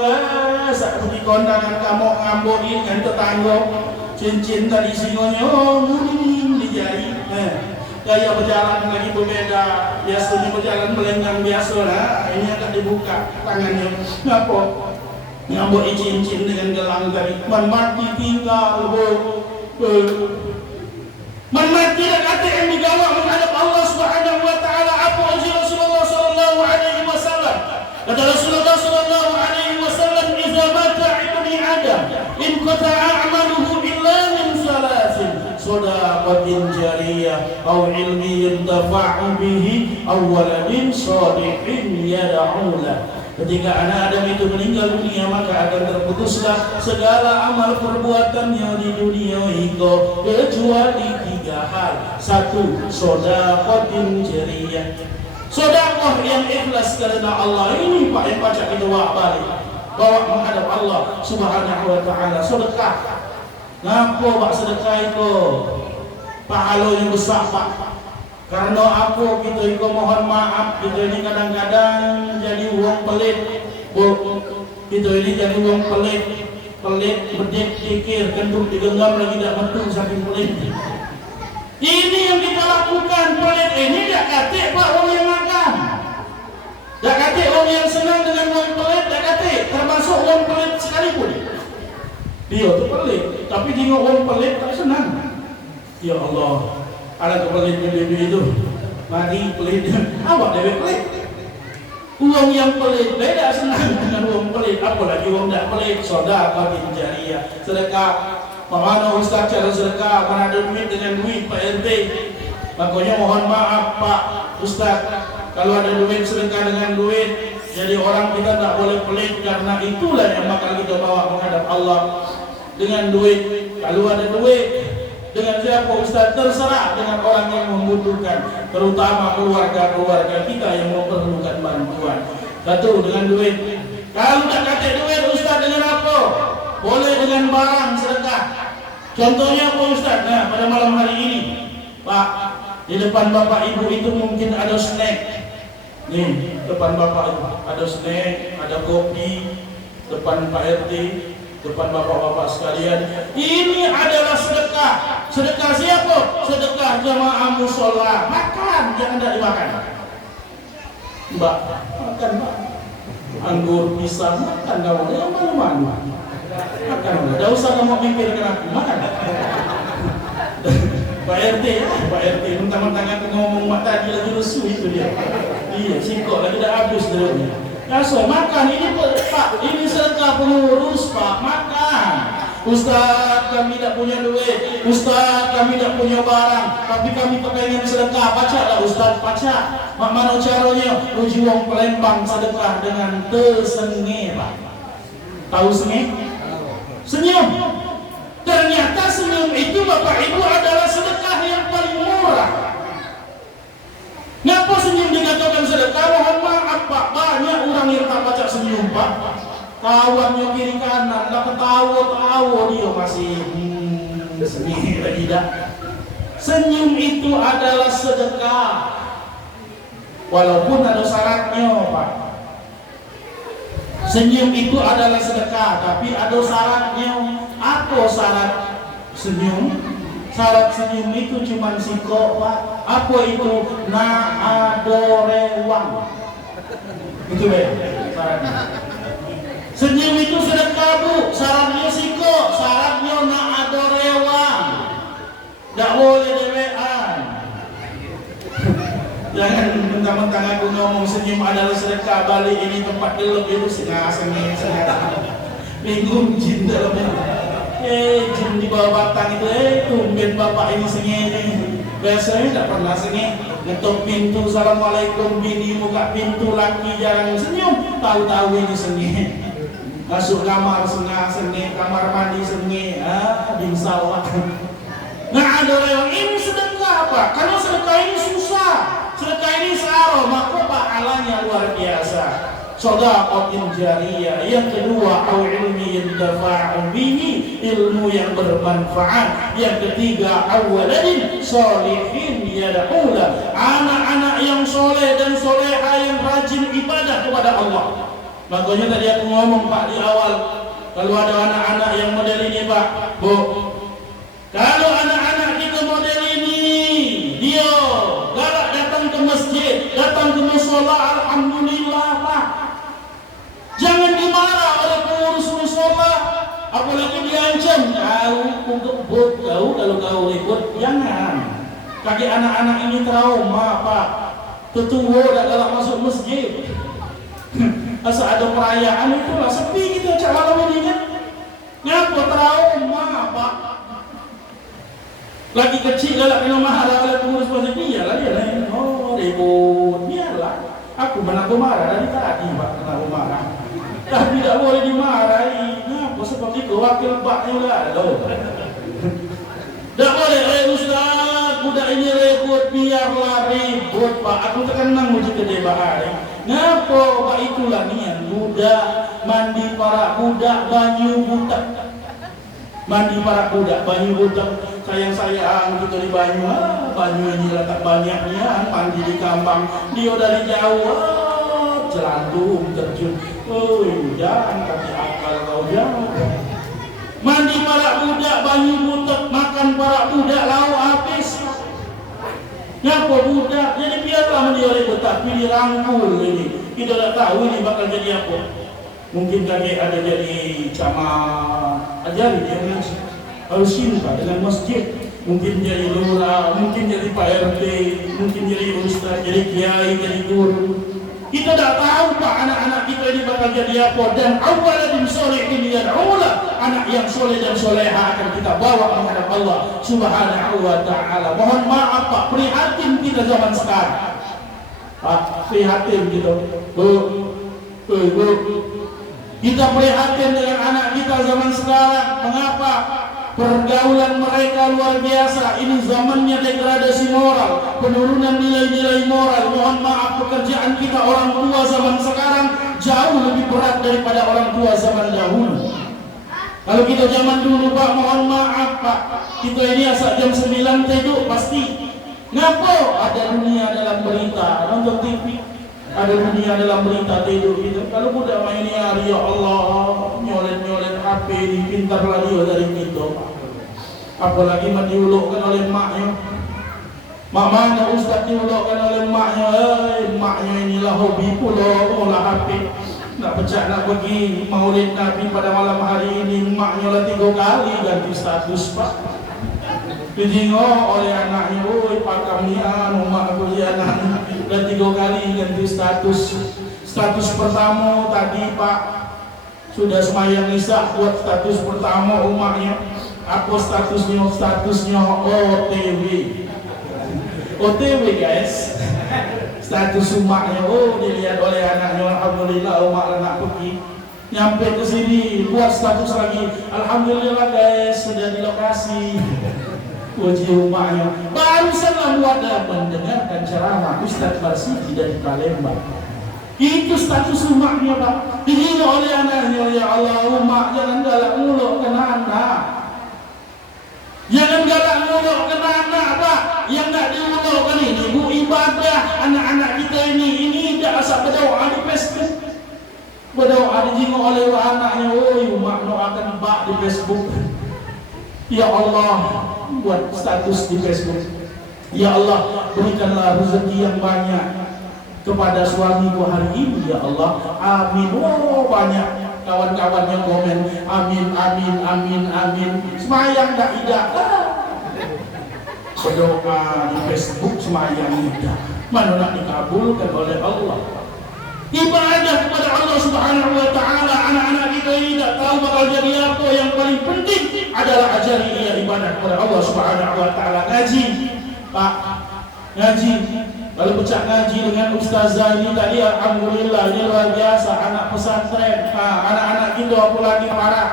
Saat di kondangan kamu ngambokin kan tetangga, cincin tadi singonya, di jari. Gaya berjalan lagi berbeda. Biasanya berjalan melenggang biasa lah. Ini agak dibuka tangannya. Ngapa? Ngambok cincin dengan gelang tadi. Man mati tinggal. Man mati dan kata yang digawa menghadap Allah Subhanahu wa ta'ala. Apa uji Rasulullah sallallahu alaihi wasallam? Kata Rasulullah sallallahu alaihi wasallam, "Idza mata ibni Adam, in qata'a a'maluhu illa min salasin. Shadaqatin jariyah aw ilmi yantafa'u bihi aw waladin shalihin yad'u lahu." Ketika anak Adam itu meninggal dunia, maka akan terputuslah segala amal perbuatannya di dunia itu kecuali 3 hal. 1. Shadaqatin jariyah, sedekah yang ikhlas karena Allah. Ini Pak yang baca kita bawa menghadap Allah Subhanahu wa ta'ala. Sedekah. Ngapa Pak sedekah itu? Pahalanya besar Pak. Karena aku kita itu mohon maaf, kita ini kadang-kadang jadi uang pelit. Kita ini jadi uang pelit, berpikir, kendung digenggam lagi tidak mentung saking pelit. Ini yang kita lakukan, pelit ini tak kata Pak orang yang makan. Tak kata orang yang senang dengan uang pelit, tak kata termasuk uang pelit sekalipun. Dia tu pelit, tapi tengok uang pelit tak senang. Ya Allah, ada kepelit bebe itu. Mari pelit, awak dewek pelit. Uang yang pelit beda senang dengan uang pelit, apalagi uang tak pelit. Sedekah jariyah, sedekah Mana Ustaz cara sedekah, mana ada duit dengan duit Pak RT. Makanya mohon maaf Pak Ustaz, kalau ada duit sedekah dengan duit. Jadi orang kita tak boleh pelit, karena itulah yang bakal kita bawa menghadap Allah. Dengan duit, kalau ada duit, dengan siapa Ustaz terserah, dengan orang yang membutuhkan, terutama keluarga-keluarga kita yang memerlukan bantuan. Satu, dengan duit. Kalau tak kata duit Ustaz, dengan apa? Boleh dengan barang sedekah. Contohnya apa Ustaz? Nah, pada malam hari ini Pak, di depan bapak ibu itu mungkin ada snack. Nih, depan bapak ada snack, ada kopi, depan Pak RT, depan bapak-bapak sekalian. Ini adalah sedekah. Sedekah siapa? Sedekah jamaah musola. Makan, jangan tidak dimakan. Mbak, makan Mbak. Anggur, pisang, makan kamu. Yang malu-malu. Makan, tidak usah kamu mikirkan aku. Makan. Pak RT, Pak RT, mentang-mentang aku ngomong mak tadi lagi lesu itu dia. Iya, singkok lagi dah habis dulunya. Ya so, makan ini Pak, ini sedekah pengurus Pak, makan. Ustaz, kami tidak punya duit. Ustaz, kami tidak punya barang, tapi kami kepengen sedekah. Baca lah Ustaz, baca. Mak mana caranya? Uji wong Palembang sedekah dengan tersengih Pak. Tahu sengih? Senyum. Ternyata senyum itu Bapak Ibu adalah sedekah yang paling murah. Ngapa senyum dikatakan sedekah? Mohon maaf Pak, banyak orang yang tak baca senyum Pak. Kawannya kiri kanan, tak ketawa-tawa dia masih senyum tidak. Senyum itu adalah sedekah, walaupun ada syaratnya Pak. Senyum itu adalah sedekah, tapi ada syaratnya. Apa syarat senyum? Syarat senyum itu cuma siko Pak. Apa itu? Naadorewang. Itu ya syaratnya. Senyum itu sedekah Bu. Syaratnya siko, syaratnya naadorewang. Tidak boleh dewean. Jangan mentang-mentang aku ngomong senyum adalah sedekah, balik ini tempat gelap itu sengah-sengih. Bingung jin dalamnya. Jin di bawah batang itu, tumben bapak ini sengih. Biasanya tidak pernah sengih. Ngetok pintu, assalamualaikum, bini buka pintu, laki jarang senyum. Tahu-tahu ini sengih. Masuk kamar sengih, kamar mandi sengih. Bingsawak. Nah ada orang ini sedekah Pak. Karena sedekah ini susah. Sedekah ini searo, maka pahalanya luar biasa. Shadaqatin jariyah. Yang kedua, au ilmi yantafa'u bihi, ilmu yang bermanfaat. Yang ketiga, awaladin sholihin yad'ula, anak-anak yang soleh dan soleha yang rajin ibadah kepada Allah. Makanya tadi aku ngomong Pak di awal, kalau ada anak-anak yang model ini Pak, Bu, kalau anak-anak kita model ini, dia galak datang ke masjid, datang ke musola, alhamdulillah Pak. Jangan dimarah oleh pengurus musola, apalagi diancam. Kau gebuk kau kalau kau ikut, jangan. Kaki anak-anak ini trauma Pak. Tetua dah galak masuk masjid. Asal ada perayaan itulah sepi gitu acara malam ini kan. Ngapa trauma Pak? Lagi kecil galak kena marah oleh pengurus masjid, iyalah dia lain. Oh ribut, biarlah. Aku marah dari tadi Pak, kena marah. Tapi tidak boleh dimarahi. Ngapa seperti itu wakil Pak juga loh. Tidak boleh, Ustaz, budak ini ribut, biarlah ribut Pak. Aku terkenang muji gede bahari. Ngapa Pak, itulah niat budak, mandi para budak, banyu budak. Mandi para budak, banyu budak. Sayang-sayang kita di banyu, banyu ini letak banyaknya, mandi di kambang. Dia dari jauh, celantung, terjun. Jangan kasih akal kau jangan. Mandi para budak, banyu budak, makan para budak, lauk habis. Ngapa budak? Jadi biarlah dia ribut, tapi dirangkul ini. Kita tak tahu ini bakal jadi apa. Mungkin kakek ada jadi camat, ajari dia ngaji. Harus cinta dengan masjid. Mungkin jadi lurah, mungkin jadi Pak RT, mungkin jadi ustaz, jadi kiai, jadi guru. Kita tidak tahu Pak anak-anak kita ini bakal jadi apa. Dan awaladin sholihin yad'ulah, anak yang soleh dan soleha akan kita bawa menghadap Allah Subhanahu wa ta'ala. Mohon maaf Pak, prihatin kita zaman sekarang Pak, prihatin gitu. Bu, kita prihatin dengan anak kita zaman sekarang. Mengapa? Pergaulan mereka luar biasa. Ini zamannya degradasi moral, penurunan nilai-nilai moral. Mohon maaf, pekerjaan kita orang tua zaman sekarang jauh lebih berat daripada orang tua zaman dahulu. Kalau kita zaman dulu Pak, mohon maaf Pak, kita ini asal jam 9 tidur pasti. Ngapo? Ada dunia dalam berita, nonton TV. Ada dunia dalam berita tidur gitu. Kalau budak main hari, ya Allah, nyolet-nyolet HP ini pintar lagi dari kita Pak. Apalagi diulukkan oleh maknya. Mak mana Ustaz diulukkan oleh maknya? Maknya inilah hobi pula olah HP. Nak pecah nak pergi maulid Nabi pada malam hari ini, maknya lah 3 kali ganti status Pak. Dijengok oleh anaknya, oi pakam ni mak aku ya anak dan 3 kali ganti status. Status pertama tadi Pak sudah semayang isya buat status pertama umatnya. Apa statusnya? Statusnya OTW. OTW guys. Status umatnya. Oh dilihat oleh anaknya, alhamdulillah umat anak pergi. Nyampe ke sini buat status lagi. Alhamdulillah guys sudah di lokasi. Puji umatnya. Barusan buat mendengarkan ceramah Ustaz Barsidi dari Palembang. Itu status umatnya Pak. Dihina oleh anaknya, ya Allah umat jangan galak muluk ke anak. Jangan galak muluk ke anak Pak. Yang nak diulukkan ini bu ibadah anak-anak kita ini tidak asal berdoa di Facebook. Berdoa dijenguk oleh anaknya, oi umat doakan Pak di Facebook. Ya Allah, buat status di Facebook. Ya Allah, berikanlah rezeki yang banyak kepada suamiku hari ini ya Allah. Amin. Oh banyak kawan-kawannya komen amin amin amin amin. Semayang tak tidak. Berdoa di Facebook semayang tidak. Mana nak dikabulkan oleh Allah? Ibadah kepada Allah Subhanahu wa ta'ala. Anak-anak kita ini tak tahu bakal jadi apa. Yang paling penting adalah ajari ia ibadah kepada Allah Subhanahu wa ta'ala. Ngaji Pak, ngaji. Kalau pecah ngaji dengan ustazah ini tadi, alhamdulillah ini luar biasa. Anak pesantren, anak-anak kita apalagi parah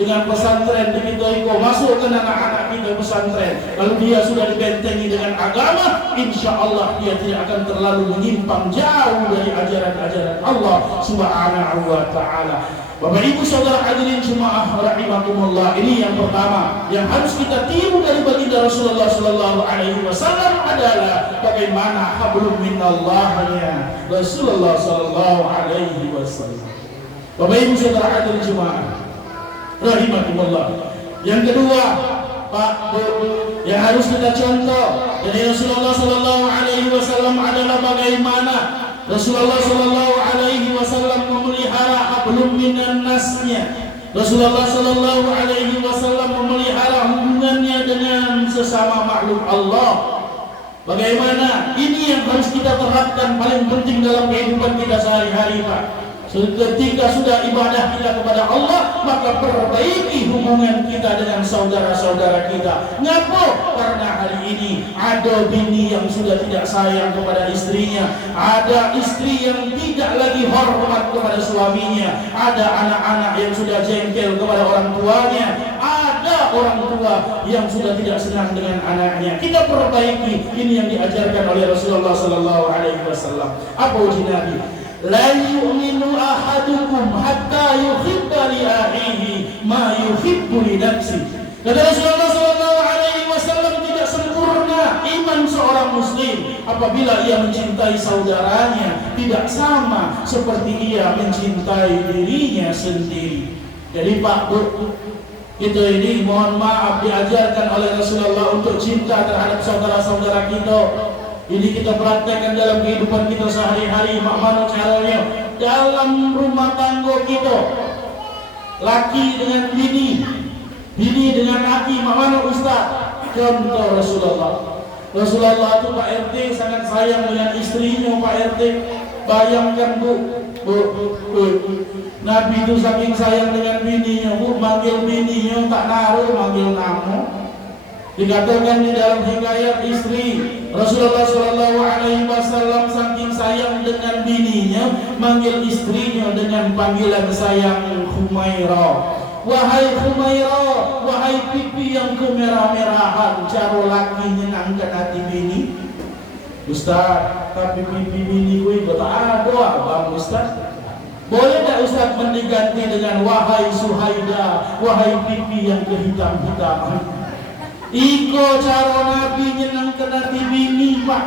dengan pesantren di kita iko masukkan anak-anak kita pesantren. Kalau dia sudah dibentengi dengan agama, insya Allah dia tidak akan terlalu menyimpang jauh dari ajaran-ajaran Allah Subhanahu wa ta'ala. Bapak Ibu Saudara hadirin jemaah rahimakumullah, ini yang pertama yang harus kita tiru dari baginda Rasulullah sallallahu alaihi wasallam adalah bagaimana hablum minallahnya Rasulullah sallallahu alaihi wasallam. Bapak Ibu Saudara hadirin jemaah rahimakumullah. Yang kedua, Pak Bu, yang harus kita contoh dari Rasulullah sallallahu alaihi wasallam adalah bagaimana Rasulullah sallallahu alaihi wasallam memelihara hablum minan nasnya. Rasulullah sallallahu alaihi wasallam memelihara hubungannya dengan sesama makhluk Allah. Bagaimana? Ini yang harus kita terapkan paling penting dalam kehidupan kita sehari-hari, Pak. Ketika sudah ibadah kita kepada Allah, maka perbaiki hubungan kita dengan saudara-saudara kita. Ngapa? Karena hari ini ada bini yang sudah tidak sayang kepada istrinya, ada istri yang tidak lagi hormat kepada suaminya, ada anak-anak yang sudah jengkel kepada orang tuanya, ada orang tua yang sudah tidak senang dengan anaknya. Kita perbaiki. Ini yang diajarkan oleh Rasulullah sallallahu alaihi wasallam. Apa uji Nabi? La yu'minu ahadukum hatta yuhibba li akhihi ma yuhibbu li nafsihi. Kata Rasulullah sallallahu alaihi wasallam, tidak sempurna iman seorang muslim apabila ia mencintai saudaranya tidak sama seperti ia mencintai dirinya sendiri. Jadi Pak Bu, kita ini mohon maaf diajarkan oleh Rasulullah untuk cinta terhadap saudara-saudara kita. Ini kita praktekkan dalam kehidupan kita sehari-hari. Bagaimana caranya? Dalam rumah tangga kita, laki dengan bini, bini dengan laki. Bagaimana Ustaz? Contoh Rasulullah. Rasulullah itu Pak RT sangat sayang dengan istrinya Pak RT. Bayangkan Bu, Nabi itu saking sayang dengan bininya Bu, manggil bininya tak naruh, manggil nama. Dikatakan di dalam hikayat istri Rasulullah SAW saking sayang dengan bininya, manggil istrinya dengan panggilan sayang Humairah. Wahai Humairah, wahai pipi yang kemerah-merahan, cara laki nyenangkan hati bini. Ustaz, tapi pipi bini gue tak ada Bang Ustaz. Boleh tak Ustaz mengganti dengan wahai Suhaida, wahai pipi yang kehitam-hitaman? Iko cara Nabi nyenangkan hati bini, Pak.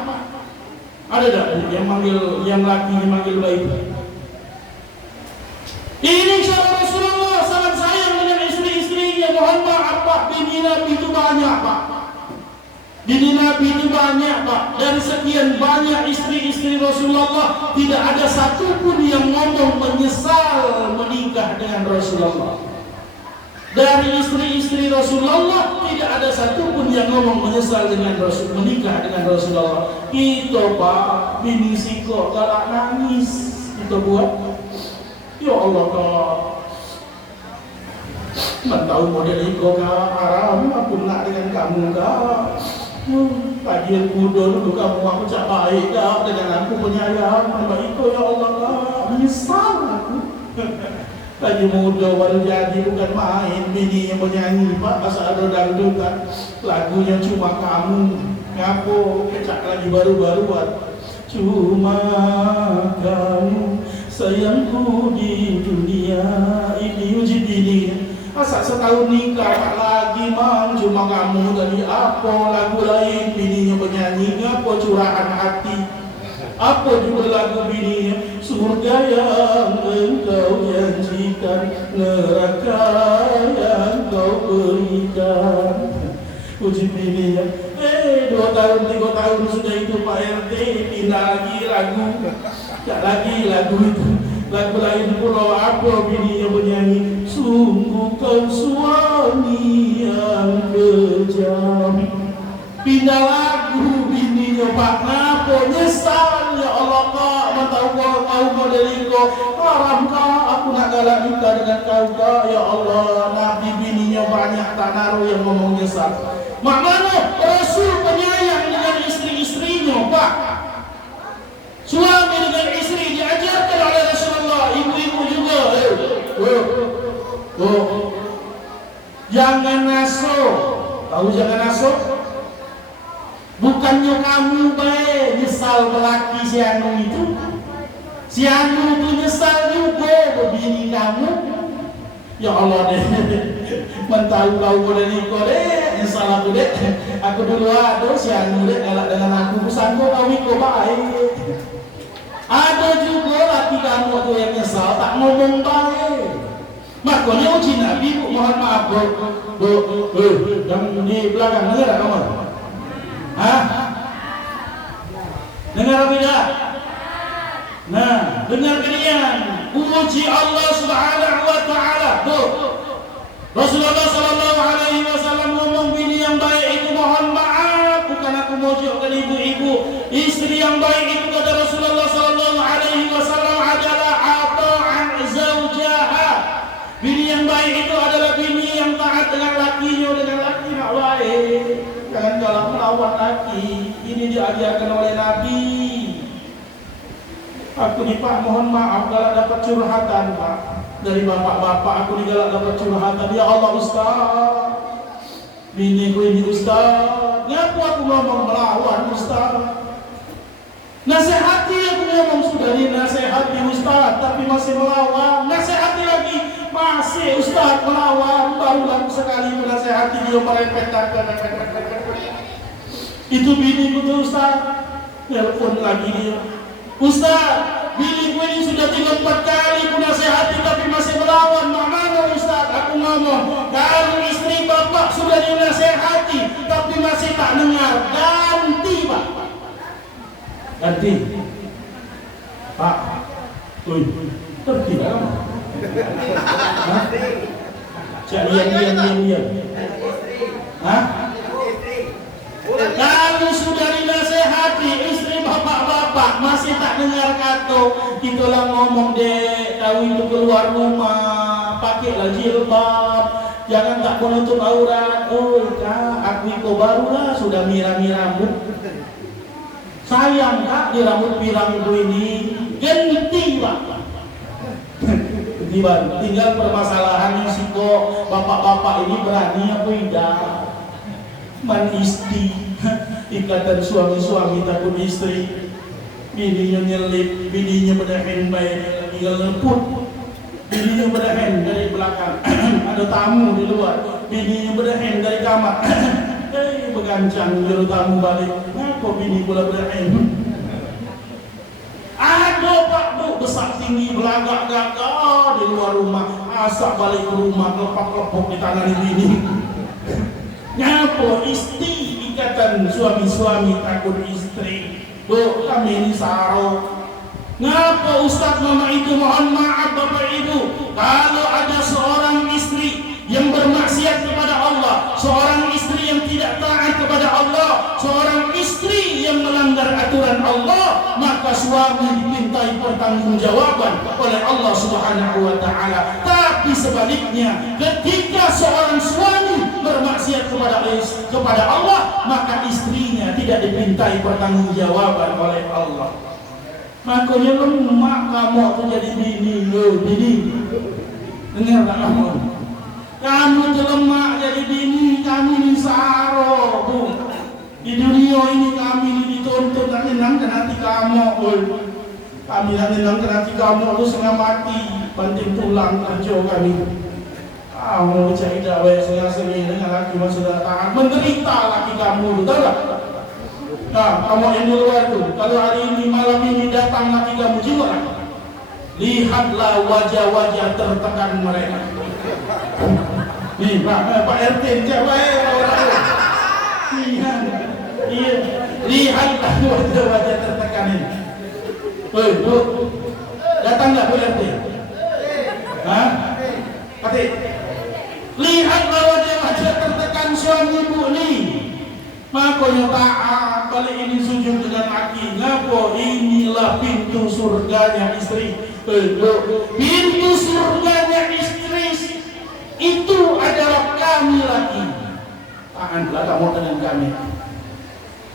Ada tak yang manggil, yang laki manggil baik? Ini cara Rasulullah sangat sayang dengan istri-istrinya. Mohon maaf Pak, bini Nabi itu banyak Pak. Bini Nabi itu banyak Pak. Dari sekian banyak istri-istri Rasulullah, tidak ada satupun yang ngomong menyesal menikah dengan Rasulullah. Dari istri-istri Rasulullah tidak ada satupun yang ngomong menyesal dengan Rasul, menikah dengan Rasulullah. Itu Pak, bini siko galak nangis kita buat. Ya Allah Kak, tahu model iko Kak, haram aku nak dengan kamu Kak. Kajian kudo dulu kamu aku cak baik Kak, dengan aku penyayang sama iko ya Allah Kak, menyesal aku. Lagi muda baru jadi bukan main, bini yang bernyanyi Pak, asal ada dangdut kan, lagunya cuma kamu, ngapo kecak lagi baru-baru buat cuma kamu sayangku di dunia ini. Uji bini asal setahun nikah tak lagi mang, cuma kamu tadi apa lagu lain bininya bernyanyi, ngapo curahan hati. Apa juga lagu bininya, surga yang engkau janjikan, neraka yang kau berikan. Uji bininya, 2 tahun 3 tahun sudah itu Pak RT, pindah lagi lagu, tak lagi lagu itu, lagu lain pula. Apa bininya bernyanyi, sungguh kau suami yang kejam. Pindah lagu bininya Pak, ngapa nyesal ya Allah Kak, tahu kau dari kau haram Kak, aku nak galak nikah dengan kau Kak, ya Allah. Nabi bininya banyak tak naruh yang ngomong nyesal. Maknanya Rasul penyayang dengan istri-istrinya Pak. Suami dengan istri diajarkan oleh Rasulullah, ibu-ibu juga. Jangan nasuh, tahu jangan nasuh? Bukannya kamu baik nyesal belaki si Anu itu, si Anu itu nyesal juga bini kamu. Ya Allah deh, mentahu kau boleh nikah deh, nyesal aku deh. Aku dulu ada si Anu deh galak dengan aku, sanggup kau ikut baik. Ada juga laki kamu tuh yang nyesal tak ngomong baik. Makanya uji Nabi Bu, mohon maaf Bu, yang di belakang dengar tak kamu? Hah? Dengar apa tidak? Nah, dengar kalian. Uji Allah Subhanahu wa taala. Rasulullah sallallahu alaihi wasallam ngomong bini yang baik itu mohon maaf, bukan aku mojokkan ibu-ibu. Istri yang baik itu kata Rasulullah sallallahu alaihi wasallam adalah ata'an zaujaha. Bini yang baik itu adalah bini yang taat dengan lakinya, dengan laki nak baik. Jangan galak melawan laki. Ini diajarkan oleh Nabi. Aku ni Pak mohon maaf galak dapat curhatan Pak dari bapak-bapak. Aku ni galak dapat curhatan. Ya Allah Ustaz, bini ku ini Ustaz, ngapa aku ngomong melawan Ustaz? Nasihati aku ngomong sudah dinasihati Ustaz, tapi masih melawan. Nasihati lagi masih Ustaz melawan. Baru sekali menasihati dia merepet. Itu bini ku tuh Ustaz. Telepon lagi dia, Ustaz, bini ku ini sudah 3-4 kali ku nasihati tapi masih melawan. Mana Ustaz? Aku ngomong, kalau istri bapak sudah dinasihati tapi masih tak dengar, ganti Pak. Ganti Pak. Terti tak kamu? Cak diam. Hah? Kalau sudah dinasehati istri bapak-bapak Pak masih tak dengar kata. Itulah ngomong dek, kau itu keluar rumah pakailah jilbab, jangan tak menutup aurat. Oh kak, aku itu barulah sudah mira-mira rambut. Sayang kak, di rambut pirang itu ini ganti Pak. Tinggal permasalahannya sih kok bapak-bapak ini berani apa tidak? Man istri, ikatan suami-suami takut istri, bininya nyelip, bininya berdahin bayar lagi leput, bininya berdahin dari belakang, ada tamu di luar, bininya berdahin dari kamar, begancang juru tamu balik, ngapa bini pula berdahin? Ada Pak Bu besar tinggi belagak gagah di luar rumah, asak balik ke rumah kelepak-kelepok di tangan bini. Ngapa istri, ikatan suami-suami takut istri. Bu, kami ini saro. Ngapa Ustaz Mama itu mohon maaf Bapak Ibu, kalau ada seorang istri yang bermaksiat kepada Allah, seorang istri yang tidak taat kepada Allah, seorang istri yang melanggar aturan Allah, maka suami dimintai pertanggungjawaban oleh Allah Subhanahu wa taala. Tapi sebaliknya, ketika seorang suami bermaksiat kepada Allah, maka istrinya tidak dimintai pertanggungjawaban oleh Allah. Makanya lemak kamu tuh jadi bini, bini. Dengar tak kamu? Kamu lemak jadi bini, kami ini saro, Bu. Di dunia ini kami ini dituntut dan menyenangkan hati kamu, Bu. Kami menyenangkan hati kamu itu setengah mati, banting tulang kerja kami. Kamu cari dakwah setengah seni dengan laki sudah tahan, menderita laki kamu, tahu tak? Nah, kamu yang di luar tuh, kalau hari ini malam ini datang laki kamu jiwa, lihatlah wajah-wajah tertekan mereka. Nih Pak RT siapa orang? Iya, lihatlah wajah-wajah tertekan ini. Hei, Bu, datang nggak Bu RT? Hah? Pati, lihatlah wajah-wajah tertekan suami Bu nih. Makanya taat, balik ini sujud dengan laki. Ngapa? Inilah pintu surganya istri. Pintu surganya istri itu adalah kami laki. Taatlah kamu dengan kami.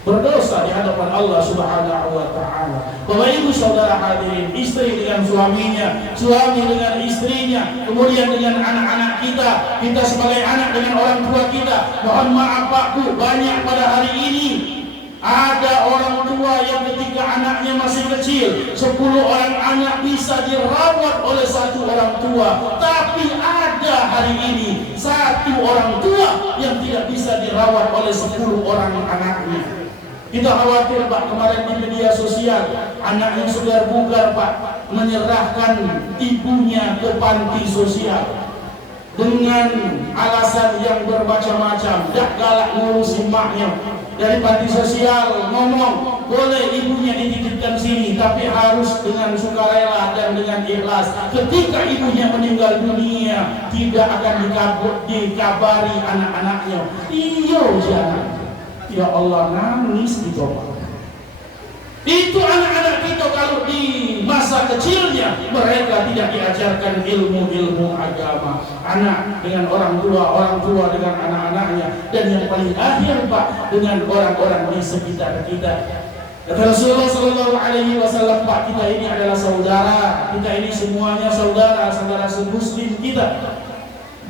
Berdosa di hadapan Allah Subhanahu wa taala. Bapak Ibu Saudara hadirin, istri dengan suaminya, suami dengan istrinya, kemudian dengan anak-anak kita sebagai anak dengan orang tua kita. Mohon maaf Pak Bu, banyak pada hari ini ada orang tua yang ketika anaknya masih kecil, 10 orang anak bisa dirawat oleh satu orang tua. Tapi ada hari ini satu orang tua yang tidak bisa dirawat oleh 10 orang anaknya. Kita khawatir Pak, kemarin di media sosial anaknya sudah bugar Pak, menyerahkan ibunya ke panti sosial dengan alasan yang bermacam-macam. Dak galak ngurusin maknya. Dari panti sosial ngomong boleh ibunya dititipkan sini, tapi harus dengan sukarela dan dengan ikhlas. Ketika ibunya meninggal dunia, tidak akan dikabari anak-anaknya. Iya jangan. Ya Allah, nangis gitu Pak. Itu anak-anak kita kalau di masa kecilnya mereka tidak diajarkan ilmu-ilmu agama. Anak dengan orang tua dengan anak-anaknya, dan yang paling akhir Pak, dengan orang-orang di sekitar kita. Kata Rasulullah Sallallahu Alaihi Wasallam, Pak, kita ini adalah saudara, kita ini semuanya saudara semuslim kita,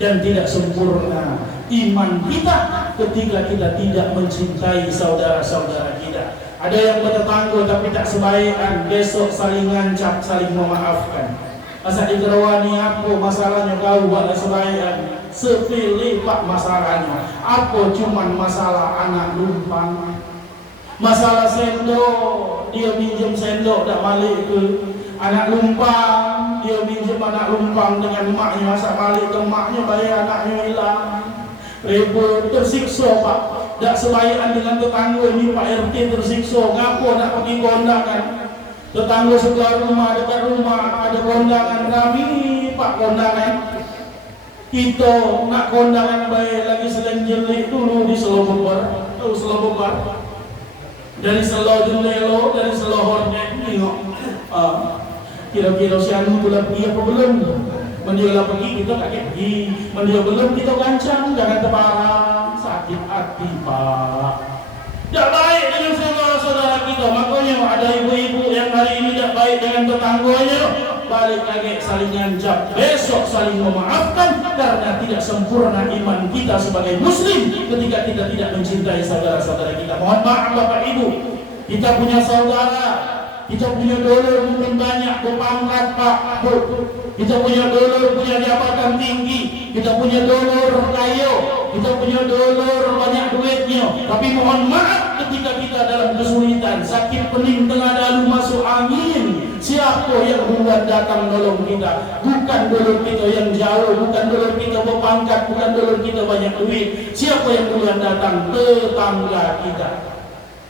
dan tidak sempurna iman kita ketika kita tidak mencintai saudara-saudara kita. Ada yang bertetangga tapi tak sebaikan, besok saling ngancap, saling memaafkan. Masa dikerawani apa masalahnya kau buat sebaikan? Sepilih Pak masalahnya. Apa cuman masalah anak lumpang, masalah sendok, dia minjem sendok tak balik ke anak lumpang, dia minjem anak lumpang dengan maknya, masa balik ke maknya bayar anaknya hilang. Repot, tersiksa Pak. Tak sebaikan dengan tetangga ini Pak RT tersiksa. Ngapo nak pergi kondangan? Tetangga sebelah rumah, dekat rumah ada kondangan kami Pak, kondangan. Kita nak kondangan baik lagi sedang jelik dulu di Selobobar. Tahu Selobobar? Dari Selo Jendelo, dari Selo Hornet nengok. Kira-kira si anu tu lah pergi apa belum? Mendia lah pergi, kita kaget pergi. Mendia belum, kita gancang. Jangan terparang. Sakit hati, Pak. Tak baik dengan saudara-saudara kita. Makanya ada ibu-ibu yang hari ini tak baik dengan tetangganya. Balik lagi saling ngancam. Besok saling memaafkan. Karena tidak sempurna iman kita sebagai muslim ketika kita tidak mencintai saudara-saudara kita. Mohon maaf Bapak Ibu. Kita punya saudara. Kita punya dulur mungkin banyak berpangkat Pak Bu. Kita punya dulur punya jabatan tinggi. Kita punya dulur kaya. Kita punya dulur banyak duitnya. Tapi mohon maaf ketika kita dalam kesulitan, sakit pening tengah dalu masuk angin, siapa yang duluan datang nolong kita? Bukan dulur kita yang jauh, bukan dulur kita berpangkat, bukan dulur kita banyak duit. Siapa yang duluan datang? Tetangga kita.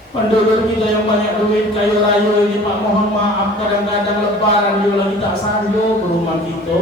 Pendulur kita yang banyak duit, kaya raya ini Pak, mohon maaf kadang-kadang lebaran dia lagi tak sanjung ke rumah kita.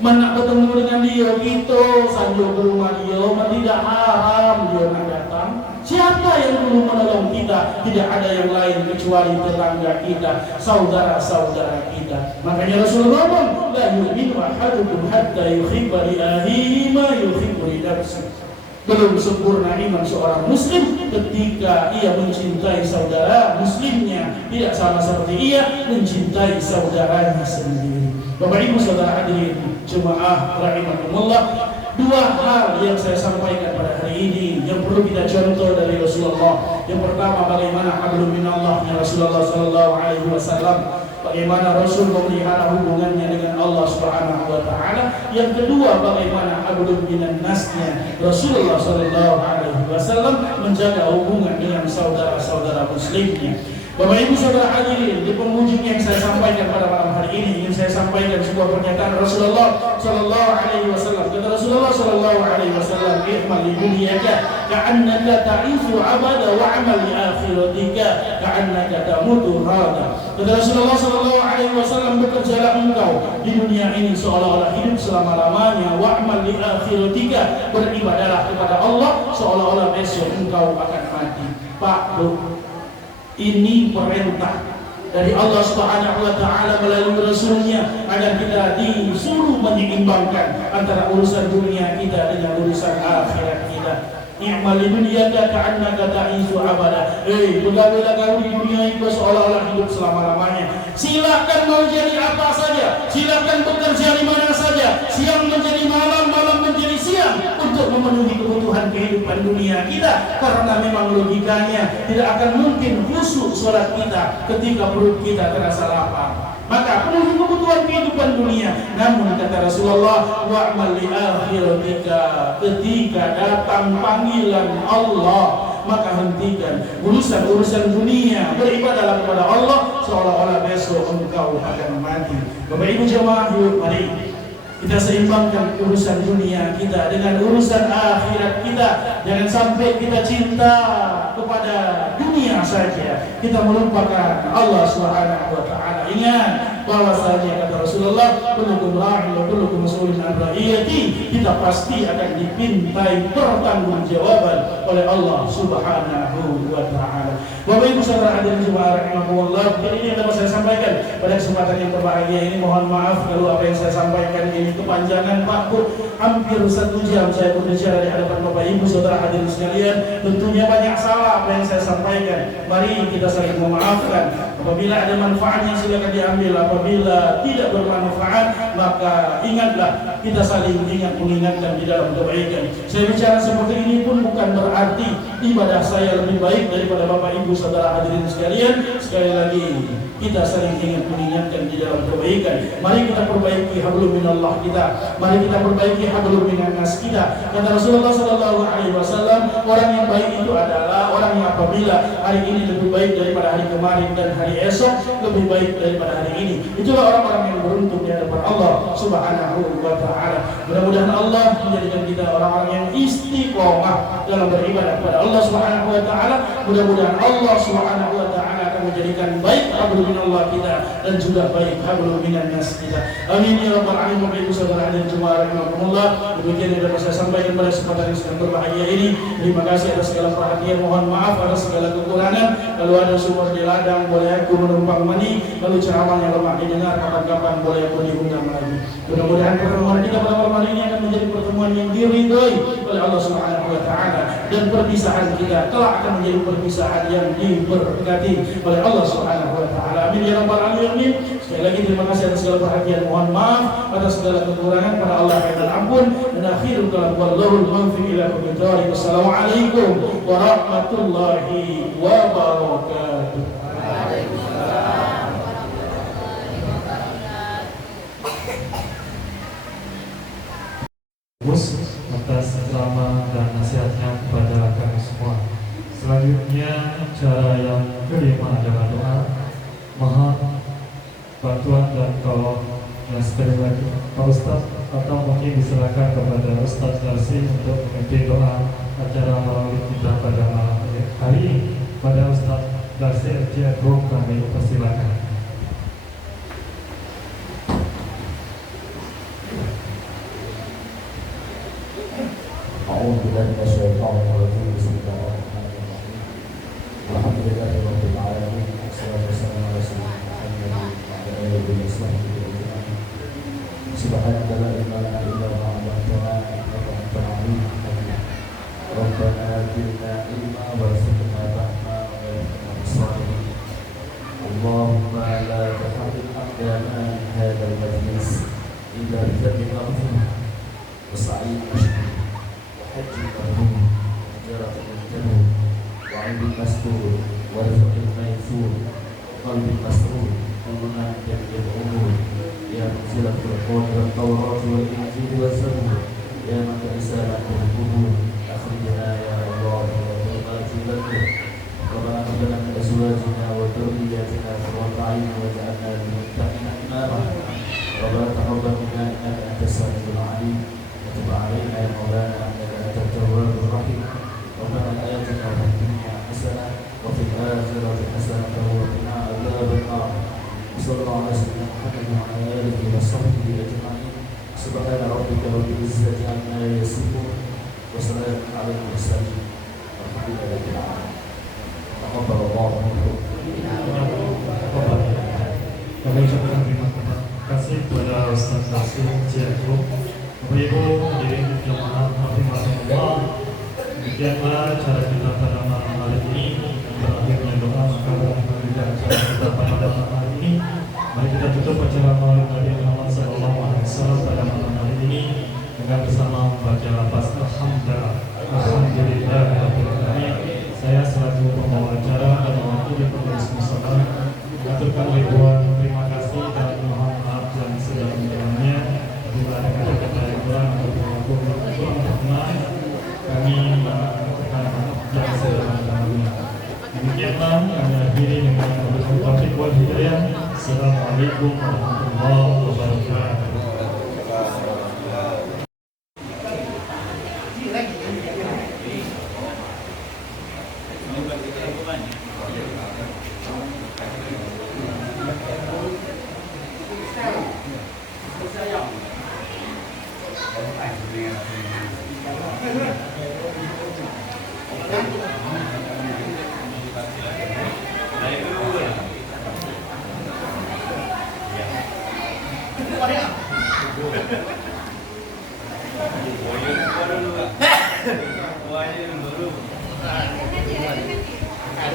Mana bertemu dengan dia, kita sanjung ke rumah dia, tidak haram dia nak datang. Siapa yang dulu menolong kita? Tidak ada yang lain kecuali tetangga kita, saudara-saudara kita. Makanya Rasulullah ngomong, la yu'minu ahadukum hatta yuhibba li akhihi ma yuhibbu li nafsihi. Belum sempurna iman seorang muslim ketika ia mencintai saudara muslimnya tidak sama seperti ia mencintai saudaranya sendiri. Bapak Ibu saudara hadirin jemaah rahimakumullah, dua hal yang saya sampaikan pada hari ini yang perlu kita contoh dari Rasulullah. Yang pertama, bagaimana hablum minallahnya Rasulullah sallallahu alaihi wasallam. Bagaimana Rasul memelihara hubungannya dengan Allah Subhanahu wa taala. Yang kedua, bagaimana hablum minan nasnya Rasulullah sallallahu alaihi wasallam menjaga hubungan dengan saudara-saudara muslimnya. Bapak Ibu saudara hadirin, di penghujung yang saya sampaikan pada malam hari ini ingin saya sampaikan sebuah pernyataan Rasulullah sallallahu alaihi wasallam. Kata Rasulullah sallallahu alaihi wasallam, "Ihmal li dunyaka ka'annaka ta'ifu 'abada wa 'amal li akhiratika ka'annaka tamutu hada." Kata Rasulullah sallallahu alaihi wasallam, bekerjalah engkau di dunia ini seolah-olah hidup selama-lamanya, wa 'amal li akhiratika, beribadahlah kepada Allah seolah-olah besok engkau akan mati. Pak Bu, ini perintah dari Allah Subhanahu wa taala melalui Rasulnya agar kita disuruh menyeimbangkan antara urusan dunia kita dengan urusan akhirat kita. I'mal li dunyaka ka'annaka ta'isu abada. Begawailah kau di dunia itu seolah-olah hidup selama-lamanya. Silakan mau jadi apa saja, silakan bekerja di mana saja, siang menjadi malam, malam menjadi siang untuk memenuhi kebutuhan kehidupan dunia kita, karena memang logikanya tidak akan mungkin khusyuk sholat kita ketika perut kita terasa lapar. Maka penuhi kebutuhan kehidupan dunia. Namun kata Rasulullah, wa'mal li akhiratika, ketika datang panggilan Allah, maka hentikan urusan-urusan dunia, beribadahlah kepada Allah seolah-olah besok engkau akan mati. Bapak Ibu jemaah, yuk mari kita seimbangkan urusan dunia kita dengan urusan akhirat kita. Jangan sampai kita cinta kepada dunia saja, kita melupakan Allah Subhanahu wa taala. Ingat bahwasanya kata Rasulullah, kullukum ra'in wa kullukum mas'ulun 'an ra'iyati, kita pasti akan dipintai pertanggungjawaban oleh Allah Subhanahu wa taala. Bapak Ibu saudara hadirin jemaah rahimakumullah, ini yang dapat saya sampaikan pada kesempatan yang berbahagia ini. Mohon maaf kalau apa yang saya sampaikan ini kepanjangan Pak Bu. Hampir 1 jam saya berbicara di hadapan Bapak Ibu saudara hadirin sekalian. Tentunya banyak salah apa yang saya sampaikan. Mari kita saling memaafkan. Apabila ada manfaatnya silakan diambil, apabila tidak bermanfaat maka ingatlah, kita saling ingat mengingatkan di dalam kebaikan. Saya bicara seperti ini pun bukan berarti ibadah saya lebih baik daripada Bapak Ibu saudara hadirin sekalian. Sekali lagi kita saling ingat mengingatkan di dalam kebaikan. Mari kita perbaiki hablum minallah kita. Mari kita perbaiki hablum minan nas kita. Kata Rasulullah sallallahu alaihi wasallam, orang yang baik itu adalah orang yang apabila hari ini lebih baik daripada hari kemarin dan hari esok lebih baik daripada hari ini. Itulah orang-orang yang beruntung di hadapan Allah Subhanahu wa taala. Mudah-mudahan Allah menjadikan kita orang-orang yang istiqomah dalam beribadah kepada Allah Subhanahu wa taala. Mudah-mudahan Allah Subhanahu wa taala akan menjadikan baik hablum minallah kita dan juga baik hablum minan nas kita. Amin ya rabbal alamin. Bapak Ibu saudara hadirin jemaah rahimakumullah, demikian yang dapat saya sampaikan pada kesempatan yang sedang berbahagia ini. Terima kasih atas segala perhatian, mohon maaf atas segala kekurangan. Kalau ada sumber di ladang boleh aku menumpang mani, lalu ceramahnya lemah didengar, kapan-kapan boleh aku diundang lagi. Mudah-mudahan pertemuan kita pada malam hari ini akan menjadi pertemuan yang diridhoi oleh Allah Subhanahu wa taala, dan perpisahan kita kelak akan menjadi perpisahan yang diberkati oleh Allah Subhanahu wa taala. Amin ya rabbal alamin. Sekali lagi terima kasih atas segala perhatian, mohon maaf atas segala kekurangan, pada Allah yang ampun, dan akhirul kalam wallahul muwaffiq ila aqwamit thoriq. Assalamualaikum warahmatullahi wabarakatuh. Atas ceramah dan nasihatnya kepada kami semua. Selanjutnya cara yang kelima adalah doa. Mohon bantuan dan tolong sekali lagi Pak Ustaz, atau mungkin diserahkan kepada Ustaz Darsi untuk memimpin doa acara maulid kita pada malam hari ini. Pada Ustaz Darsi Cianjur kami persilakan. أعوذ بالله من الشيطان الرجيم بسم الله الرحمن الرحيم الحمد لله رب العالمين والصلاة والسلام على سيدنا محمد وعلى آله وصحبه أجمعين سبحانك لا علم لنا إلا ما علمتنا إنك أنت العليم الحكيم ربنا زدنا علما وارزقنا فهما وارزقنا بالصالحين اللهم لا تحرم أقدامنا من هذا المجلس إلا بذنب مغفور وسعي مشكور حج مبرور وتجارة مجتمع وعلم مسطور ورزق ميسور وقلب مسرور كلنا من جميع الأمور يا منزل الفرقان والتوراة والإنجيل والزبور يا من رسالة القبور أخرجنا يا الله وظلمات البدر ربنا هب لنا من أزواجنا وذرياتنا قرة أعين واجعلنا للمتقين إماما ربنا تقبل منا إنك أنت السميع العليم وتب علينا يا مولانا انك انت التواب الرحيم ربنا آتنا في الدنيا حسنه وفي الاخره حسنه وقنا عذاب النار وصلى الله على سيدنا محمد وعلى اله وصحبه اجمعين سبحان ربك رب العزه عما يصفون وسلام على المرسلين والحمد لله رب العالمين تقبل الله منكم. Kami ucapkan terima kasih kepada Ustaz Darsi Cianjur. Bapak Ibu hadirin jemaah rahimakumullah, demikianlah cara kita pada malam hari ini. Berakhirnya doa, maka berakhirnya acara kita pada malam hari ini. Mari kita tutup acara maulid Nabi Muhammad SAW pada malam hari ini dengan bersama membaca lafaz alhamdulillah, alhamdulillahirabbil alamin. Saya selaku pembawa acara dan mewakili pengurus musyawarah mengaturkan ribuan terima kasih dan mohon maaf yang sedalam-dalamnya bila ada kata-kata yang kurang atau kurang berkenan, kami mengaturkan yang sedalam-dalamnya. Demikianlah kami akhiri dengan wabillahi taufiq wal hidayah. Assalamualaikum warahmatullahi wabarakatuh.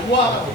Wah,